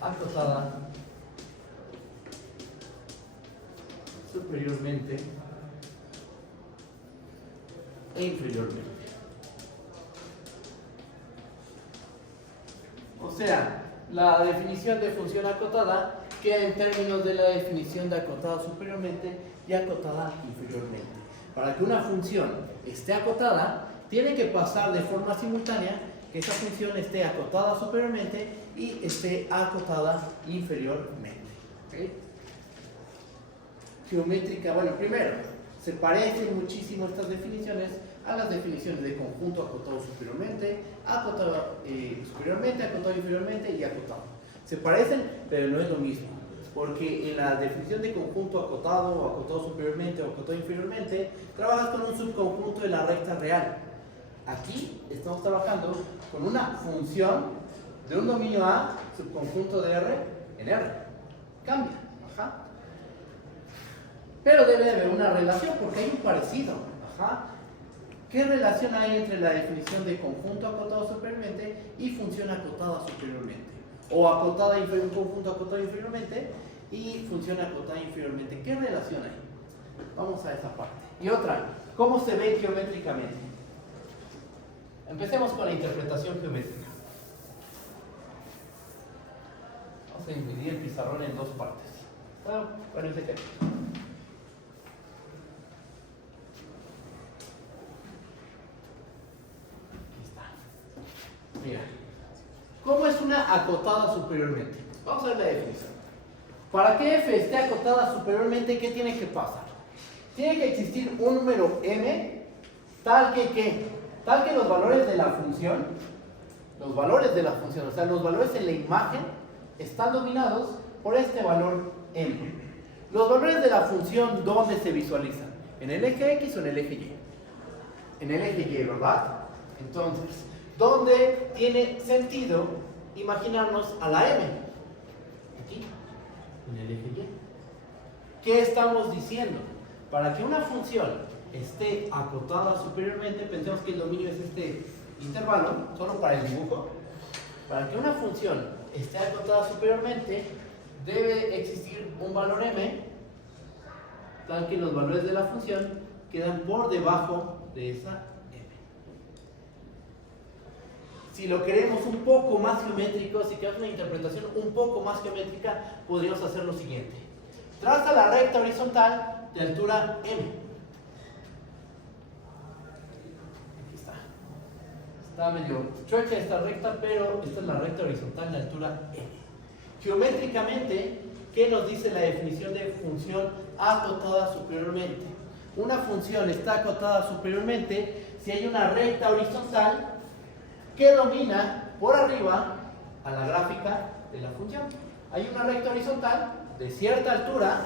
acotada superiormente e inferiormente. O sea, la definición de función acotada queda en términos de la definición de acotada superiormente y acotada inferiormente. Para que una función esté acotada, tiene que pasar de forma simultánea que esa función esté acotada superiormente y esté acotada inferiormente. ¿Okay? Geométrica, bueno, primero, se parecen muchísimo estas definiciones a las definiciones de conjunto acotado superiormente, acotado acotado inferiormente y acotado. Se parecen, pero no es lo mismo, porque en la definición de conjunto acotado o acotado superiormente o acotado inferiormente, trabajas con un subconjunto de la recta real. Aquí estamos trabajando con una función de un dominio A, subconjunto de R en R. Cambia. Pero debe de haber una relación porque hay un parecido. ¿Qué relación hay entre la definición de conjunto acotado superiormente y función acotada superiormente? O acotada un conjunto acotado inferiormente y función acotada inferiormente. ¿Qué relación hay? Vamos a esa parte. Y otra, ¿cómo se ve geométricamente? Empecemos con la interpretación geométrica. Vamos a dividir el pizarrón en dos partes. Bueno, parece que... Mira, ¿cómo es una acotada superiormente? Vamos a ver la definición. Para que f esté acotada superiormente, ¿qué tiene que pasar? Tiene que existir un número m tal que los valores de la función, o sea, los valores en la imagen están dominados por este valor m. Los valores de la función, ¿dónde se visualizan? ¿En el eje x o en el eje y? En el eje y, ¿verdad? Entonces, ¿dónde tiene sentido imaginarnos a la m? Aquí, en el eje y. ¿Qué estamos diciendo? Para que una función esté acotada superiormente, pensemos que el dominio es este intervalo, solo para el dibujo. Para que una función esté acotada superiormente, debe existir un valor m, tal que los valores de la función quedan por debajo de esa. Si lo queremos un poco más geométrico, si queremos una interpretación un poco más geométrica, podríamos hacer lo siguiente. Traza la recta horizontal de altura m. Aquí está. Está medio chueca esta recta, pero esta es la recta horizontal de altura m. Geométricamente, ¿qué nos dice la definición de función acotada superiormente? Una función está acotada superiormente si hay una recta horizontal que domina por arriba a la gráfica de la función. Hay una recta horizontal de cierta altura,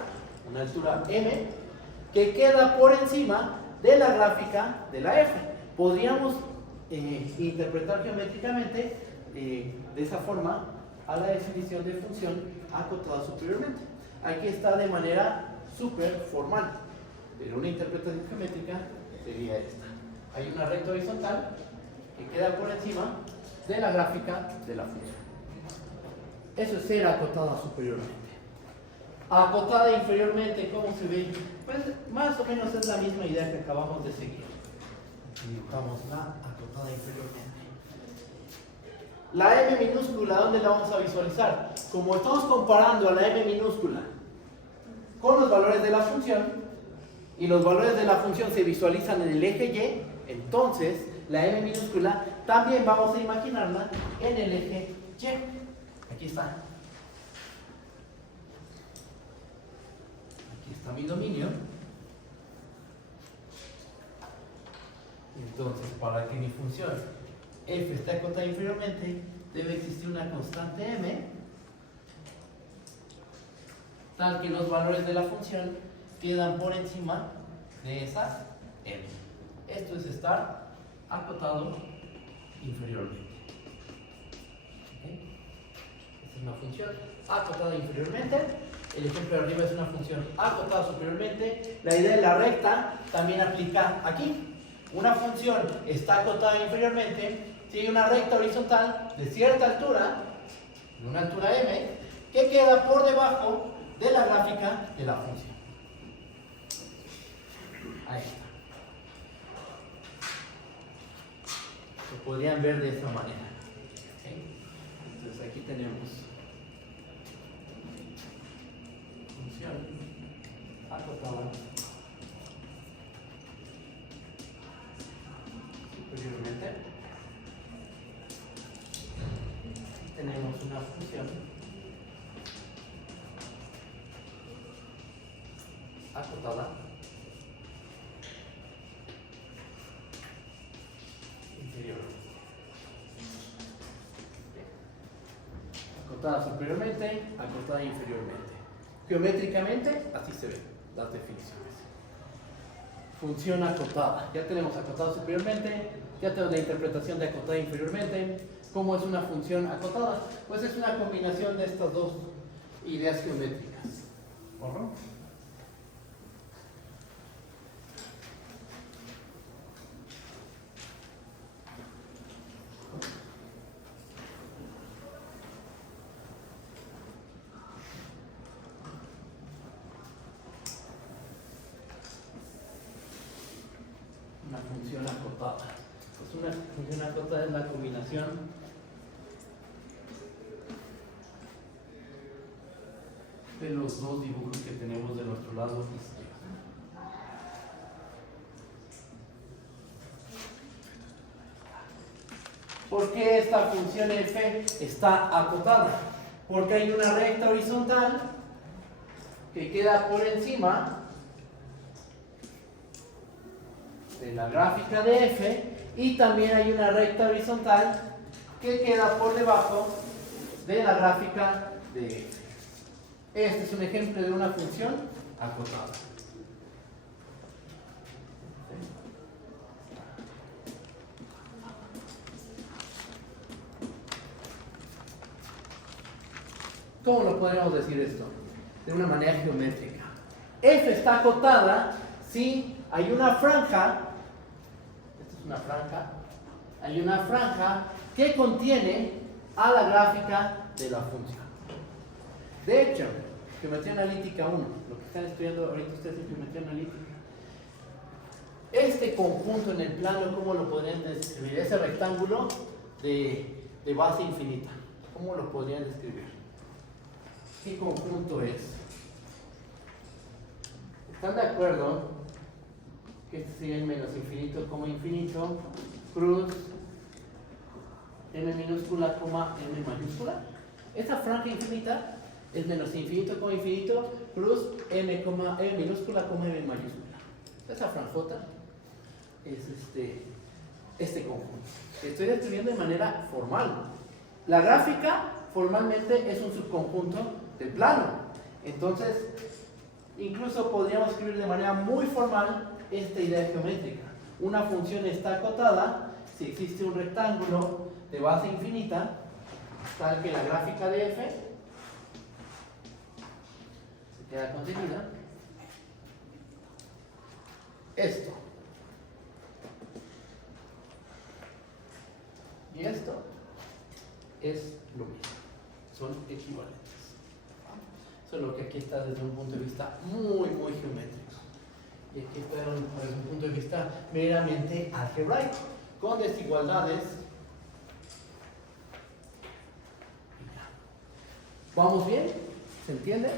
una altura m, que queda por encima de la gráfica de la f. Podríamos interpretar geométricamente de esa forma a la definición de función acotada superiormente. Aquí está de manera súper formal, pero una interpretación geométrica sería esta. Hay una recta horizontal que queda por encima de la gráfica de la función. Eso es ser acotada superiormente. Acotada inferiormente, ¿cómo se ve? Pues más o menos es la misma idea que acabamos de seguir. Dibujamos la acotada inferiormente. La m minúscula, ¿dónde la vamos a visualizar? Como estamos comparando a la m minúscula con los valores de la función, y los valores de la función se visualizan en el eje y, entonces la m minúscula también vamos a imaginarla en el eje y. Aquí está. Aquí está mi dominio. Entonces, para que mi función f esté acotada inferiormente, debe existir una constante m, tal que los valores de la función quedan por encima de esa m. Esto es estar acotado inferiormente. ¿Okay? Esta es una función acotada inferiormente. El ejemplo de arriba es una función acotada superiormente. La idea de la recta también aplica aquí. Una función está acotada inferiormente si hay una recta horizontal de cierta altura, una altura m, que queda por debajo de la gráfica de la función. Ahí está. Lo podrían ver de esa manera. ¿Okay? Entonces aquí tenemos función acotada superiormente. Tenemos una función acotada inferior. Acotada superiormente, acotada inferiormente. Geométricamente, así se ven las definiciones. Función acotada. Ya tenemos acotada superiormente, ya tenemos la interpretación de acotada inferiormente. ¿Cómo es una función acotada? Pues es una combinación de estas dos ideas geométricas. ¿Correcto? Una función acotada. Pues una función acotada es la combinación de los dos dibujos que tenemos de nuestro lado izquierdo. ¿Por qué esta función f está acotada? Porque hay una recta horizontal que queda por encima de la gráfica de f, y también hay una recta horizontal que queda por debajo de la gráfica de f. Este es un ejemplo de una función acotada. ¿Cómo lo podríamos decir esto? De una manera geométrica. F está acotada si hay una franja, esta es una franja, hay una franja que contiene a la gráfica de la función. De hecho, geometría analítica 1, lo que están estudiando ahorita ustedes en geometría analítica, este conjunto en el plano, ¿cómo lo podrían describir? Ese rectángulo de base infinita, ¿cómo lo podrían describir? ¿Qué conjunto es? ¿Están de acuerdo que este sería el menos infinito como infinito, cruz, m minúscula, coma, m mayúscula? Esta franja infinita Es menos infinito, plus m minúscula, m mayúscula. Esa franjota es este conjunto. Estoy describiendo de manera formal. La gráfica formalmente es un subconjunto del plano. Entonces, incluso podríamos escribir de manera muy formal esta idea geométrica. Una función está acotada si existe un rectángulo de base infinita, tal que la gráfica de f se queda contenida. Esto y esto es lo mismo, son equivalentes. Solo que aquí está desde un punto de vista muy geométrico. Y aquí está desde un punto de vista meramente algebraico, con desigualdades. ¿Vamos bien? ¿Se entiende?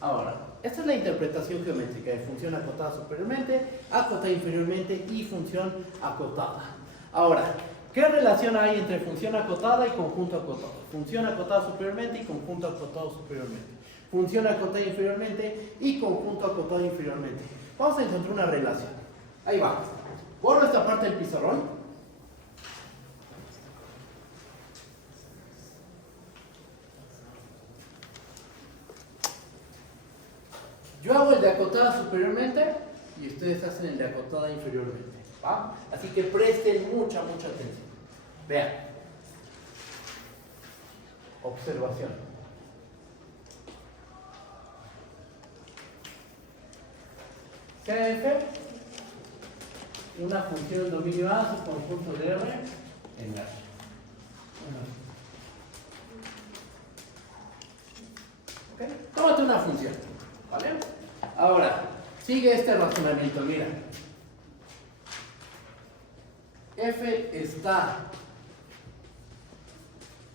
Ahora, esta es la interpretación geométrica de función acotada superiormente, acotada inferiormente y función acotada. Ahora, ¿qué relación hay entre función acotada y conjunto acotado? Función acotada superiormente y conjunto acotado superiormente. Función acotada inferiormente y conjunto acotado inferiormente. Vamos a encontrar una relación. Ahí va. Borro esta parte del pizarrón. Yo hago el de acotada superiormente y ustedes hacen el de acotada inferiormente. ¿Va? Así que presten mucha atención. Vean. Observación. KF, una función del dominio A, su conjunto de R en R. ¿Okay? Tómate una función, ¿vale? Ahora, sigue este razonamiento, mira. F está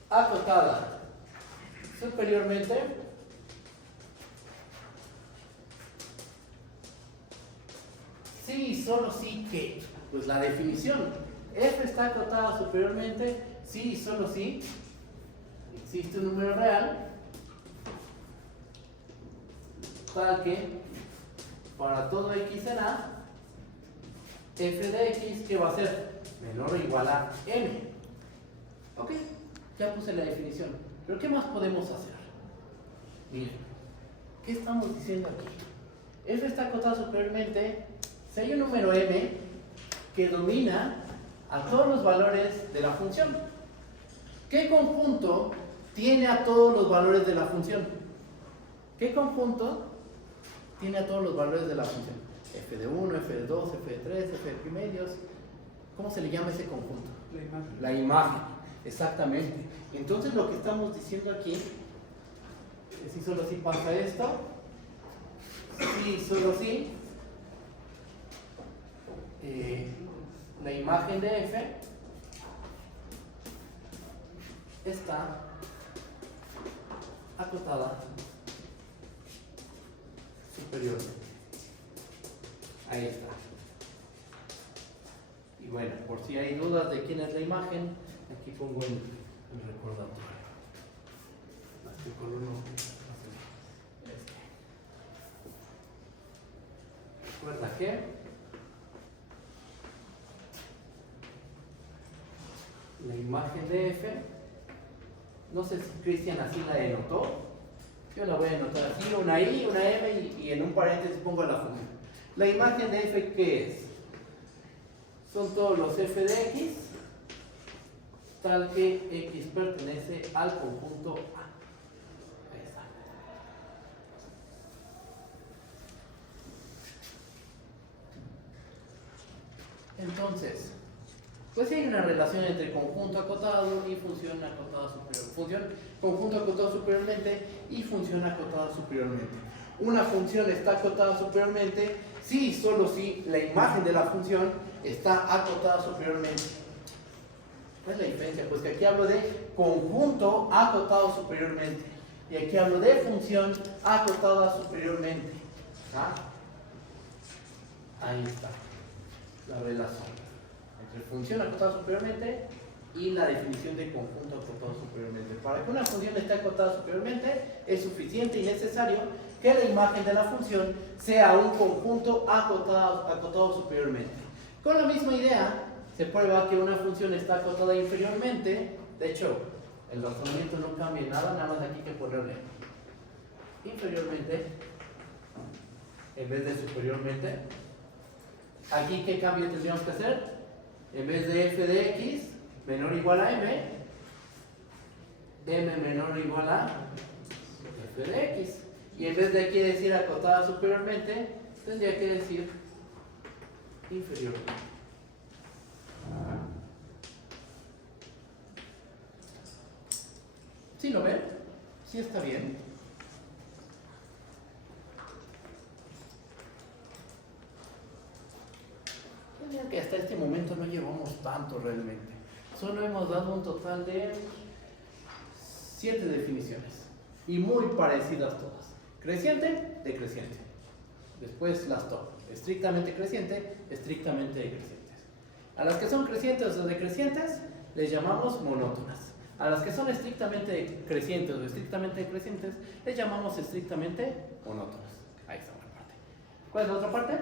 acotada superiormente sí y solo sí que, pues la definición, f está acotada superiormente, sí y solo sí, existe un número real, tal que para todo x en A, f de x, que va a ser menor o igual a m. Ok, ya puse la definición, pero ¿qué más podemos hacer? Miren, ¿qué estamos diciendo aquí? F está acotada superiormente. Si hay un número m que domina a todos los valores de la función, ¿qué conjunto tiene a todos los valores de la función? ¿Qué conjunto tiene a todos los valores de la función? F de 1, F de 2, F de 3, F de primerios. ¿Cómo se le llama ese conjunto? La imagen. La imagen, exactamente. Entonces lo que estamos diciendo aquí es si solo sí pasa esto, si solo sí. La imagen de f está acotada superiormente. Ahí está. Y bueno, por si hay dudas de quién es la imagen, aquí pongo el recordatorio. Este color no. Recuerda que la imagen de f, no sé si Cristian así la denotó, yo la voy a anotar así, una i, una m y en un paréntesis pongo la función. La imagen de f, ¿qué es? Son todos los f de x, tal que x pertenece al conjunto A. Ahí está. Entonces, pues sí hay una relación entre conjunto acotado y función acotada superior. Conjunto acotado superiormente y función acotada superiormente. Una función está acotada superiormente si y solo si la imagen de la función está acotada superiormente. ¿Cuál es la diferencia? Pues que aquí hablo de conjunto acotado superiormente y aquí hablo de función acotada superiormente. ¿Ah? Ahí está la relación entre función acotada superiormente y la definición de conjunto acotado superiormente. para que una función esté acotada superiormente, es suficiente y necesario que la imagen de la función sea un conjunto acotado superiormente. Con la misma idea, se prueba que una función está acotada inferiormente. De hecho, el razonamiento no cambia nada, nada más aquí hay que ponerle inferiormente en vez de superiormente. Aquí, ¿qué cambio tendríamos que hacer? En vez de f de x menor o igual a m, m menor o igual a f de x. Y en vez de aquí decir acotada superiormente, tendría que decir inferiormente. ¿Sí lo ven? ¿Sí está bien? Miren que hasta este momento no llevamos tanto realmente. Solo hemos dado un total de 7 definiciones. Y muy parecidas todas. Creciente, decreciente. Después las top. Estrictamente creciente, estrictamente decrecientes. A las que son crecientes o decrecientes, les llamamos monótonas. A las que son estrictamente crecientes o estrictamente decrecientes, les llamamos estrictamente monótonas. Ahí está una parte. ¿Cuál es la otra parte?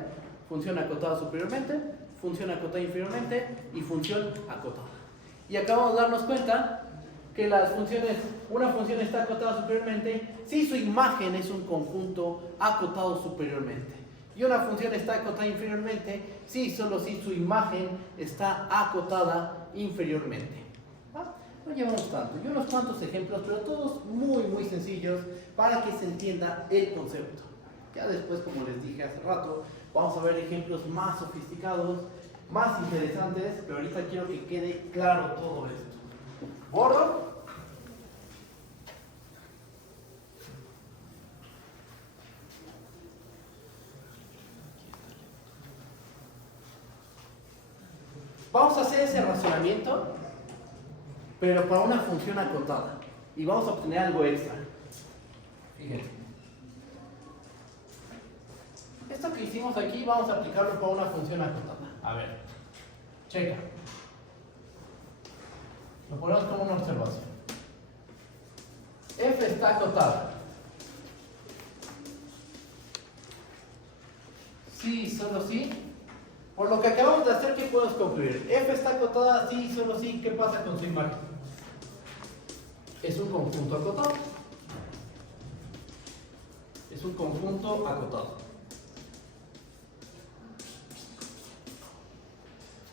Función acotada superiormente, función acotada inferiormente y función acotada. Y acabamos de darnos cuenta que las funciones, una función está acotada superiormente si su imagen es un conjunto acotado superiormente. Y una función está acotada inferiormente si solo si su imagen está acotada inferiormente. No llevamos tanto, y unos cuantos ejemplos, pero todos muy muy sencillos para que se entienda el concepto. Ya después, como les dije hace rato, vamos a ver ejemplos más sofisticados, más interesantes, pero ahorita quiero que quede claro todo esto. Borro. Vamos a hacer ese razonamiento, pero para una función acotada. Y vamos a obtener algo extra. Fíjense. Esto que hicimos aquí, vamos a aplicarlo para una función acotada. A ver, checa. Lo ponemos como una observación. F está acotada. Sí, solo sí. Por lo que acabamos de hacer, ¿qué podemos concluir? F está acotada, sí, solo sí. ¿Qué pasa con su imagen? Es un conjunto acotado. Es un conjunto acotado.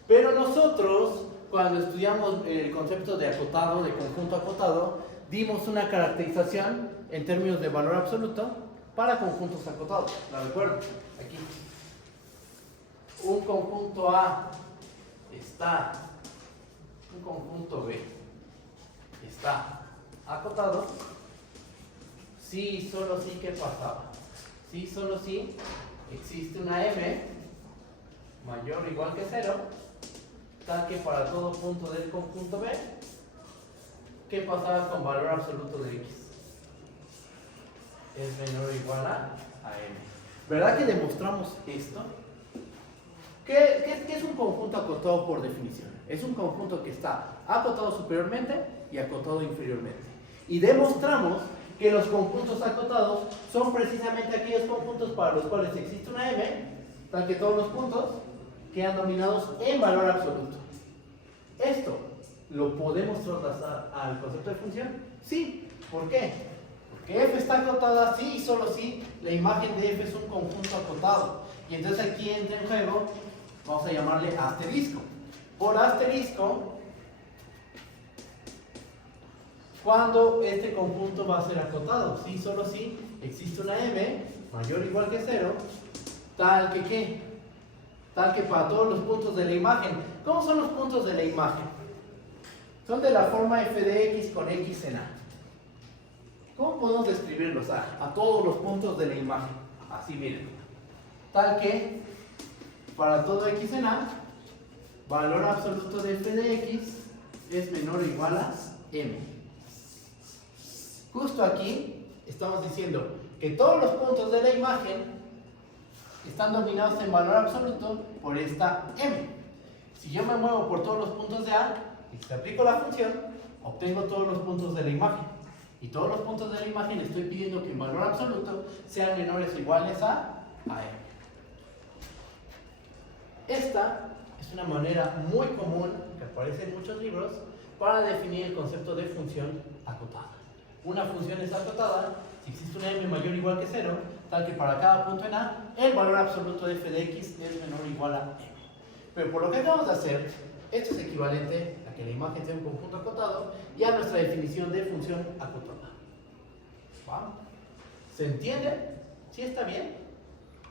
Pero nosotros, cuando estudiamos el concepto de acotado, de conjunto acotado, dimos una caracterización en términos de valor absoluto para conjuntos acotados. ¿La recuerdo? Aquí. Un conjunto A está, un conjunto B está acotado, sí, solo sí, ¿qué pasaba? Sí, solo sí, existe una M mayor o igual que 0, tal que para todo punto del conjunto B, ¿qué pasaba con valor absoluto de X? Es menor o igual a M. ¿Verdad que demostramos esto? ¿Qué es un conjunto acotado por definición? Es un conjunto que está acotado superiormente y acotado inferiormente. Y demostramos que los conjuntos acotados son precisamente aquellos conjuntos para los cuales existe una M, tal que todos los puntos quedan dominados en valor absoluto. ¿Esto lo podemos trasladar al concepto de función? Sí. ¿Por qué? Porque F está acotada, sí y solo sí, la imagen de F es un conjunto acotado. Y entonces aquí entra en juego, vamos a llamarle asterisco. Por asterisco, cuando este conjunto va a ser acotado, sí, solo sí, existe una M mayor o igual que 0, tal que ¿qué? Tal que para todos los puntos de la imagen. ¿Cómo son los puntos de la imagen? Son de la forma f de x con x en a. ¿Cómo podemos describirlos? A todos los puntos de la imagen. Así miren. Tal que para todo x en a, valor absoluto de f de x es menor o igual a m. Justo aquí estamos diciendo que todos los puntos de la imagen están dominados en valor absoluto por esta m. Si yo me muevo por todos los puntos de A y te aplico la función, obtengo todos los puntos de la imagen. Y todos los puntos de la imagen estoy pidiendo que en valor absoluto sean menores o iguales a m. Esta es una manera muy común que aparece en muchos libros para definir el concepto de función acotada. Una función es acotada si existe una m mayor o igual que 0, tal que para cada punto en A, el valor absoluto de f de x es menor o igual a m. Pero por lo que acabamos de hacer, esto es equivalente a que la imagen sea un conjunto acotado y a nuestra definición de función acotada. ¿Va? ¿Se entiende? ¿Sí está bien?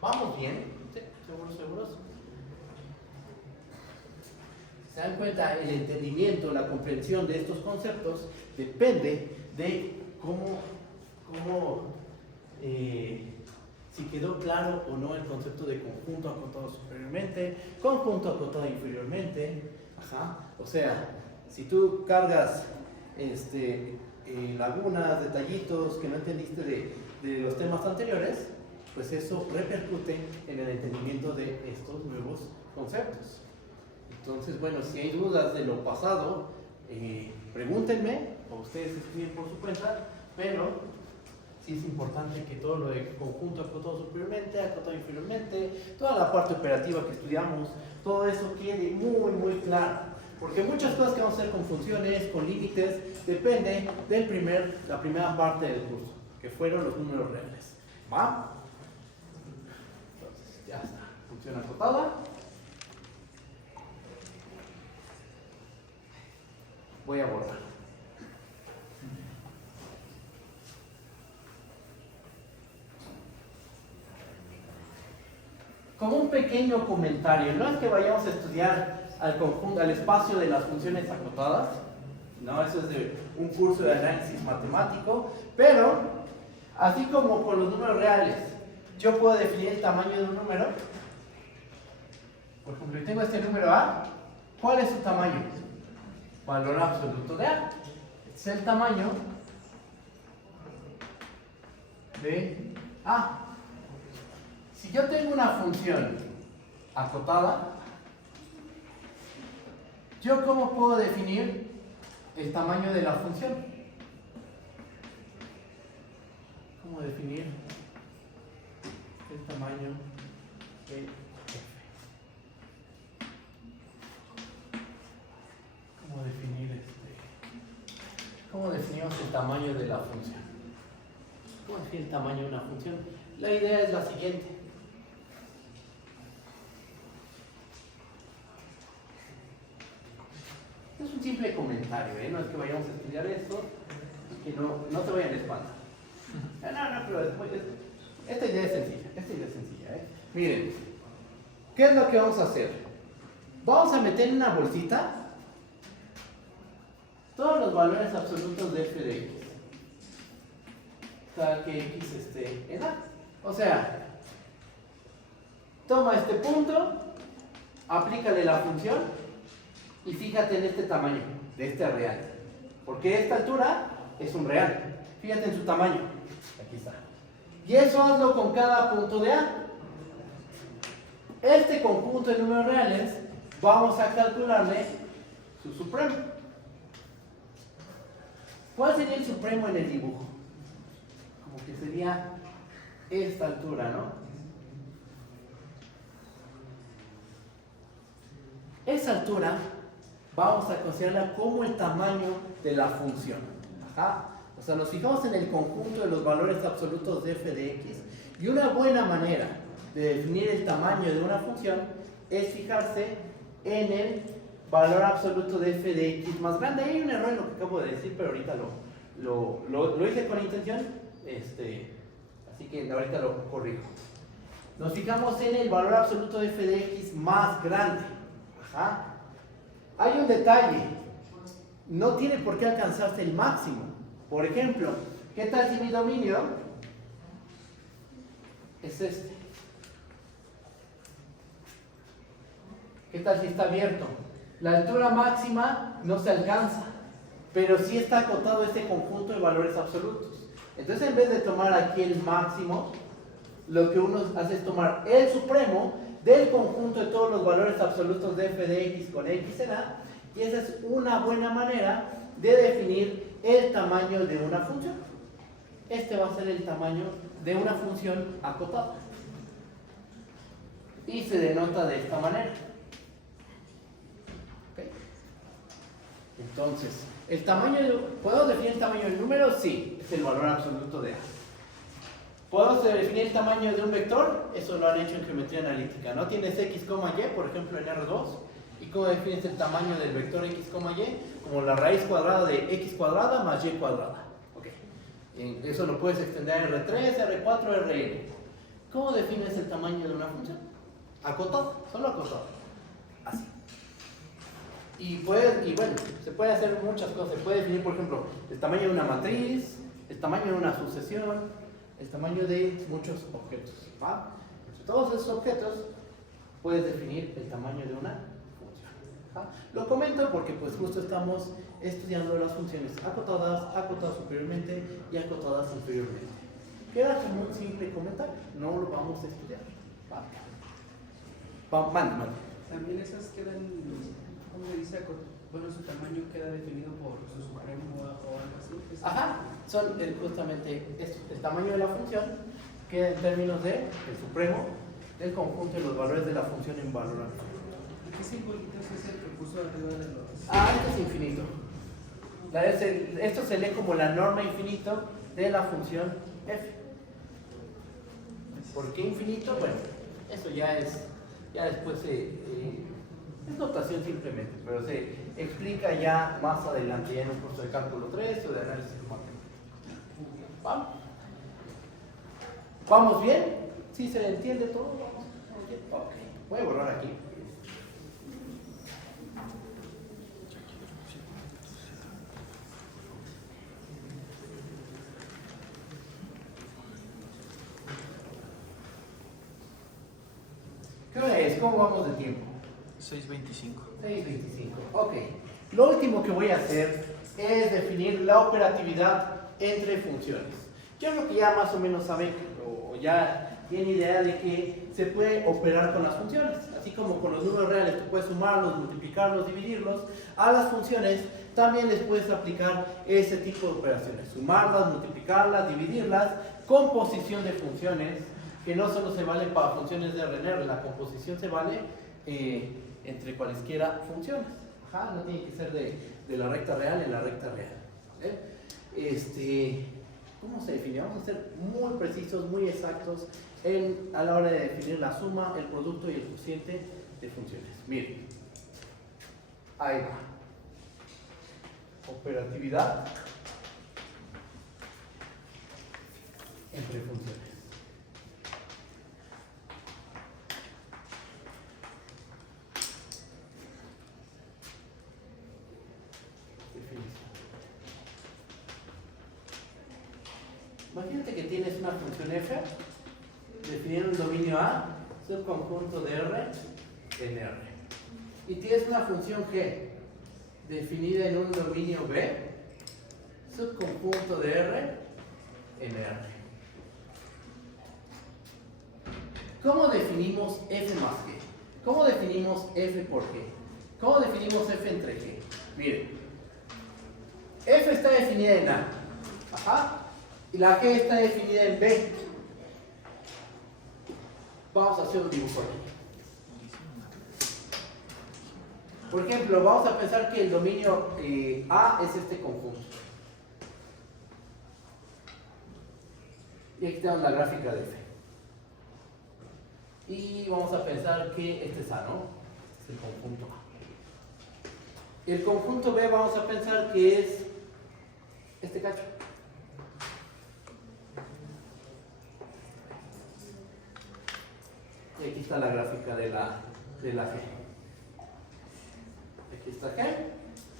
¿Vamos bien? ¿Sí? ¿Seguros? ¿Se dan cuenta? El entendimiento, la comprensión de estos conceptos depende de si quedó claro o no el concepto de conjunto acotado superiormente, conjunto acotado inferiormente. Ajá. O sea, si tú cargas lagunas, detallitos que no entendiste de los temas anteriores, pues eso repercute en el entendimiento de estos nuevos conceptos. Entonces, bueno, si hay dudas de lo pasado, pregúntenme, o ustedes escriben por su cuenta, pero sí es importante que todo lo de conjunto acotado superiormente, acotado inferiormente, toda la parte operativa que estudiamos, todo eso quede muy, muy claro. Porque muchas cosas que vamos a hacer con funciones, con límites, depende de la primera parte del curso, que fueron los números reales. ¿Va? Entonces, ya está. Función acotada. Voy a borrar. Como un pequeño comentario, no es que vayamos a estudiar al espacio de las funciones acotadas, no, eso es de un curso de análisis matemático, pero así como con los números reales, yo puedo definir el tamaño de un número. Por ejemplo, yo tengo este número A, ¿cuál es su tamaño? Valor absoluto de A. Es el tamaño de A. Si yo tengo una función acotada, ¿yo cómo puedo definir el tamaño de la función? ¿Cómo definir el tamaño de f? ¿Cómo definimos el tamaño de la función? ¿Cómo definir el tamaño de una función? La idea es la siguiente. Es un simple comentario, no es que vayamos a estudiar esto y que no te vayan a espantar. No, pero esta idea es sencilla. Miren, ¿qué es lo que vamos a hacer? Vamos a meter en una bolsita todos los valores absolutos de f de x, tal que x esté en A. O sea, toma este punto, aplícale la función y fíjate en este tamaño, de este real. Porque esta altura es un real. Fíjate en su tamaño. Aquí está. Y eso hazlo con cada punto de A. Este conjunto de números reales, vamos a calcularle su supremo. ¿Cuál sería el supremo en el dibujo? Como que sería esta altura, ¿no? Esa altura vamos a considerarla como el tamaño de la función. Ajá. O sea, nos fijamos en el conjunto de los valores absolutos de f de x, y una buena manera de definir el tamaño de una función es fijarse en el valor absoluto de f de x más grande. Hay un error en lo que acabo de decir, pero ahorita lo hice con intención, así que ahorita lo corrijo. Nos fijamos en el valor absoluto de f de x más grande. Ajá. Hay un detalle, no tiene por qué alcanzarse el máximo. Por ejemplo, ¿qué tal si mi dominio es este? ¿Qué tal si está abierto? La altura máxima no se alcanza, pero sí está acotado este conjunto de valores absolutos. Entonces, en vez de tomar aquí el máximo, lo que uno hace es tomar el supremo del conjunto de todos los valores absolutos de f de x con x en A, y esa es una buena manera de definir el tamaño de una función. Este va a ser el tamaño de una función acotada. Y se denota de esta manera. ¿Okay? Entonces, ¿puedo definir el tamaño del número? Sí, es el valor absoluto de A. ¿Puedo definir el tamaño de un vector? Eso lo han hecho en geometría analítica, ¿no? Tienes x, y, por ejemplo, en R2. ¿Y cómo defines el tamaño del vector x, y? Como la raíz cuadrada de x cuadrada más y cuadrada. Okay. Y eso lo puedes extender a R3, R4, Rn. ¿Cómo defines el tamaño de una función? Acotado, solo acotado. Así. Y bueno, se puede hacer muchas cosas. Se puede definir, por ejemplo, el tamaño de una matriz, el tamaño de una sucesión, el tamaño de muchos objetos. ¿Va? Entre todos esos objetos puedes definir el tamaño de una función. ¿Va? Lo comento porque pues justo estamos estudiando las funciones acotadas, acotadas superiormente y acotadas inferiormente. Queda como un simple comentario, no lo vamos a estudiar. ¿Va? Mande. También esas quedan, ¿cómo se dice? Bueno, su tamaño queda definido por su supremo o algo así. Ajá, son justamente esto. El tamaño de la función queda en términos de el supremo del conjunto de los valores de la función en valor absoluto. ¿Qué simbolito es el que puso arriba de los...? Esto es infinito. Esto se lee como la norma infinito de la función f. ¿Por qué infinito? Bueno, eso ya después es notación simplemente, pero se explica ya más adelante, ya en un curso de cálculo 3 o de análisis matemático. ¿Vamos? ¿Vamos bien? ¿Sí se le entiende todo? ¿Vamos bien? Ok. Voy a borrar aquí. ¿Qué hora es? ¿Cómo vamos de tiempo? 6:25. 6:25. Ok. Lo último que voy a hacer es definir la operatividad entre funciones. Yo creo que ya más o menos saben o ya tienen idea de que se puede operar con las funciones. Así como con los números reales tú puedes sumarlos, multiplicarlos, dividirlos, a las funciones también les puedes aplicar ese tipo de operaciones. Sumarlas, multiplicarlas, dividirlas, composición de funciones, que no solo se vale para funciones de RNR, la composición se vale entre cualesquiera funciones. Ajá, no tiene que ser de la recta real en la recta real. ¿Cómo se define? Vamos a ser muy precisos, muy exactos a la hora de definir la suma, el producto y el cociente de funciones. Miren, ahí va. Operatividad entre funciones. Imagínate que tienes una función f definida en un dominio A, subconjunto de R en R. Y tienes una función g definida en un dominio B, subconjunto de R en R. ¿Cómo definimos f más g? ¿Cómo definimos f por g? ¿Cómo definimos f entre g? Miren, f está definida en A. Ajá. Y la G está definida en B. Vamos a hacer un dibujo aquí. Por ejemplo, vamos a pensar que el dominio A es este conjunto. Y aquí tenemos la gráfica de F. Y vamos a pensar que este es A, ¿no? Este es el conjunto A. El conjunto B vamos a pensar que es este cacho. Y aquí está la gráfica de la G. Aquí está G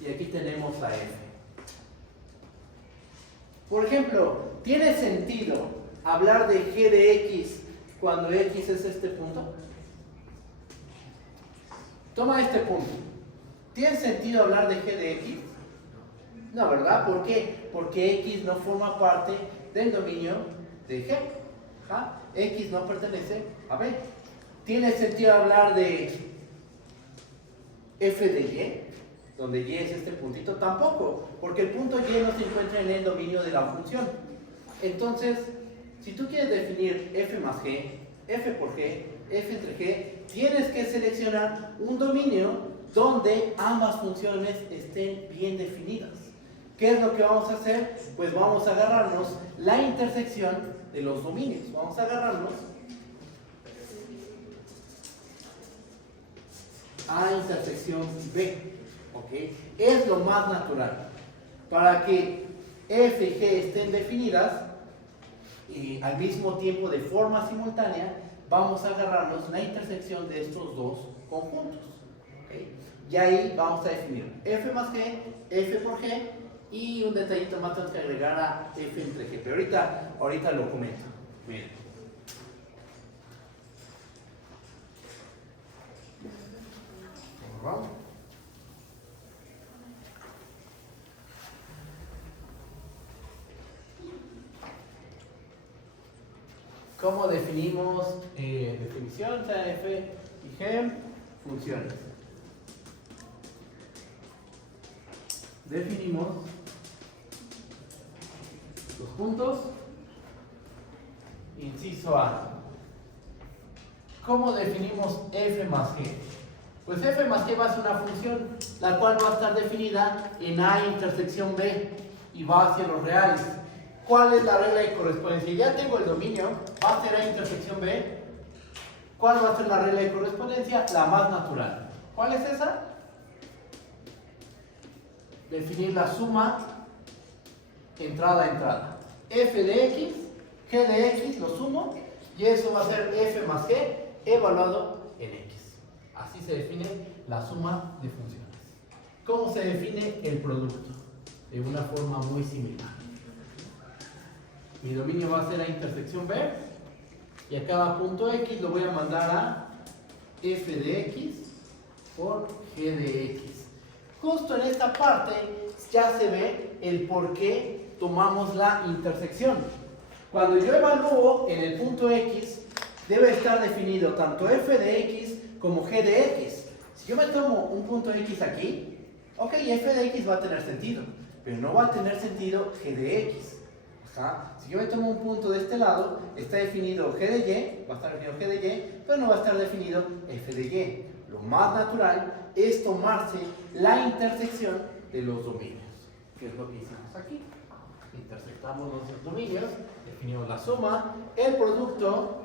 y aquí tenemos a F. Por ejemplo, ¿tiene sentido hablar de G de X cuando X es este punto? Toma este punto. ¿Tiene sentido hablar de G de X? No, ¿verdad? ¿Por qué? Porque X no forma parte del dominio de G. ¿Ja? X no pertenece a B. ¿Tiene sentido hablar de f de y? donde y es este puntito, tampoco, porque el punto y no se encuentra en el dominio de la función. Entonces, si tú quieres definir f más g, f por g, f entre g, tienes que seleccionar un dominio donde ambas funciones estén bien definidas. ¿Qué es lo que vamos a hacer? Pues vamos a agarrarnos la intersección de los dominios. Vamos a agarrarnos a intersección B. ¿Ok? Es lo más natural. Para que f y g estén definidas al mismo tiempo de forma simultánea, vamos a agarrarnos la intersección de estos dos conjuntos. ¿Okay? Y ahí vamos a definir f más g, f por g, y un detallito más tenemos que agregar a f entre g. Pero ahorita lo comento. Miren. Vamos. ¿Cómo definimos definición? O sea, f y g, funciones. Definimos los puntos. Inciso A. ¿Cómo definimos f más g? Pues f más g va a ser una función, la cual va a estar definida en A intersección B y va hacia los reales. ¿Cuál es la regla de correspondencia? Ya tengo el dominio, va a ser A intersección B. ¿Cuál va a ser la regla de correspondencia? La más natural. ¿Cuál es esa? Definir la suma entrada a entrada. F de x, g de x, lo sumo, y eso va a ser f más g evaluado en x. Así se define la suma de funciones. ¿Cómo se define el producto? De una forma muy similar. Mi dominio va a ser a intersección B, y a cada punto x lo voy a mandar a f de x por g de x. Justo en esta parte ya se ve el por qué tomamos la intersección. Cuando yo evalúo en el punto x, debe estar definido tanto f de x como g de x. Si yo me tomo un punto x aquí, ok, f de x va a tener sentido, pero no va a tener sentido g de x. Si yo me tomo un punto de este lado, está definido g de y, va a estar definido g de y, pero no va a estar definido f de y. Lo más natural es tomarse la intersección de los dominios, que es lo que hicimos aquí. Intersectamos los dominios, definimos la suma, el producto,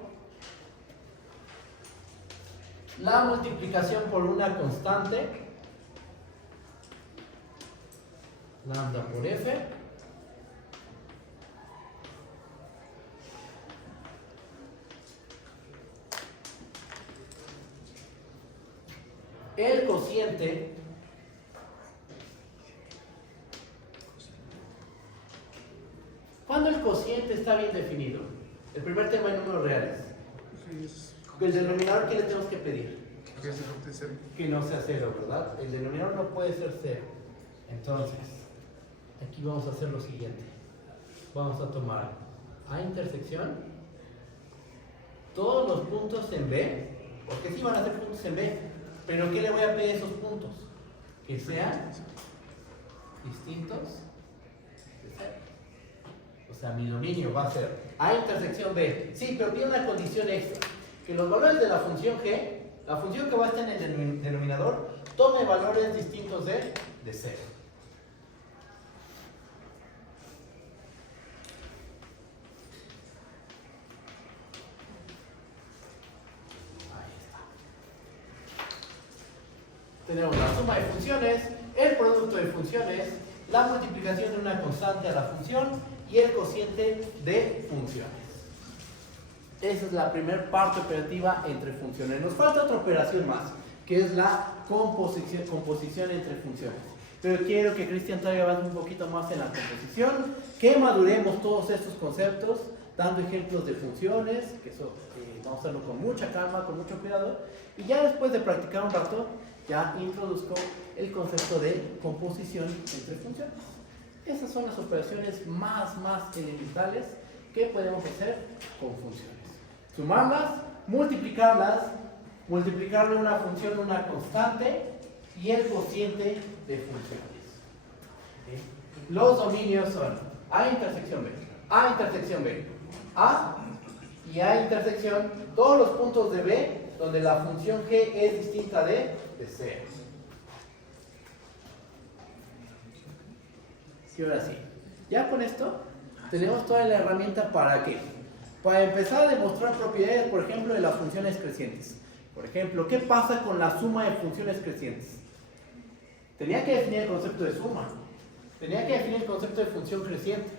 la multiplicación por una constante, lambda por f, el cociente cuando el cociente está bien definido. El primer tema en números reales. El denominador, ¿qué le tenemos que pedir? Que no sea cero, ¿verdad? El denominador no puede ser cero. Entonces, aquí vamos a hacer lo siguiente. Vamos a tomar a intersección todos los puntos en B, porque sí van a ser puntos en B, pero ¿qué le voy a pedir a esos puntos? Que sean distintos de cero. O sea, mi dominio va a ser A intersección B. Sí, pero tiene una condición extra. Que los valores de la función G, la función que va a estar en el denominador, tome valores distintos de cero. Ahí está. Tenemos la suma de funciones, el producto de funciones, la multiplicación de una constante a la función y el cociente de funciones. Esa es la primera parte operativa entre funciones. Nos falta otra operación más, que es la composición entre funciones. Pero quiero que Cristian todavía avance un poquito más en la composición, que maduremos todos estos conceptos, dando ejemplos de funciones, que eso vamos a hacerlo con mucha calma, con mucho cuidado, y ya después de practicar un rato, ya introduzco el concepto de composición entre funciones. Esas son las operaciones más elementales que podemos hacer con funciones. Sumarlas, multiplicarlas, multiplicarle una función una constante y el cociente de funciones. ¿Sí? Los dominios son A intersección B, A intersección B, A y A intersección todos los puntos de B donde la función G es distinta de 0. Y ahora sí, ya con esto tenemos toda la herramienta para ¿qué? Para empezar a demostrar propiedades, por ejemplo, de las funciones crecientes. Por ejemplo, ¿qué pasa con la suma de funciones crecientes? Tenía que definir el concepto de suma, tenía que definir el concepto de función creciente,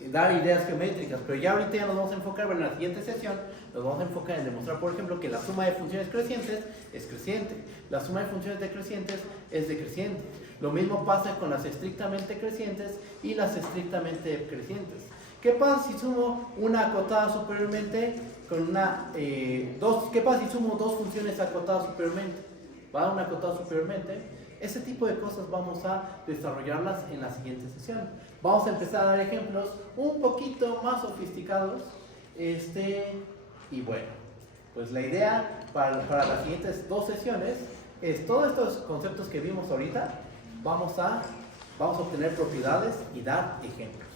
y dar ideas geométricas, pero ya ahorita ya nos vamos a enfocar, bueno, en la siguiente sesión nos vamos a enfocar en demostrar, por ejemplo, que la suma de funciones crecientes es creciente, la suma de funciones decrecientes es decreciente. Lo mismo pasa con las estrictamente crecientes y las estrictamente decrecientes. ¿Qué pasa si sumo una acotada superiormente con una ¿qué pasa si sumo dos funciones acotadas superiormente? ¿Va? Una acotada superiormente. Ese tipo de cosas vamos a desarrollarlas en la siguiente sesión. Vamos a empezar a dar ejemplos un poquito más sofisticados. Y bueno, pues la idea para las siguientes 2 sesiones es todos estos conceptos que vimos ahorita, vamos a obtener propiedades y dar ejemplos.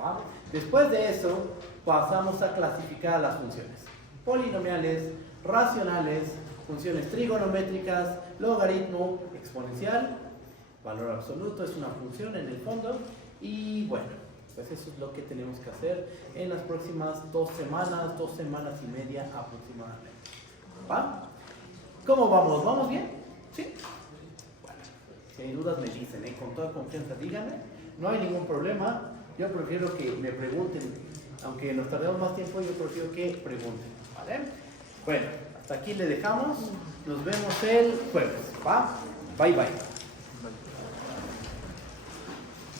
¿Va? Después de eso, pasamos a clasificar las funciones polinomiales, racionales, funciones trigonométricas, logaritmo, exponencial, valor absoluto es una función en el fondo, y bueno, pues eso es lo que tenemos que hacer en las próximas 2 semanas, 2 semanas y media aproximadamente. ¿Va? ¿Cómo vamos? ¿Vamos bien? ¿Sí? Bueno, si hay dudas me dicen, con toda confianza díganme, no hay ningún problema. Yo prefiero que me pregunten, aunque nos tardemos más tiempo, yo prefiero que pregunten, ¿vale? Bueno, hasta aquí le dejamos, nos vemos el jueves, ¿va? Bye bye.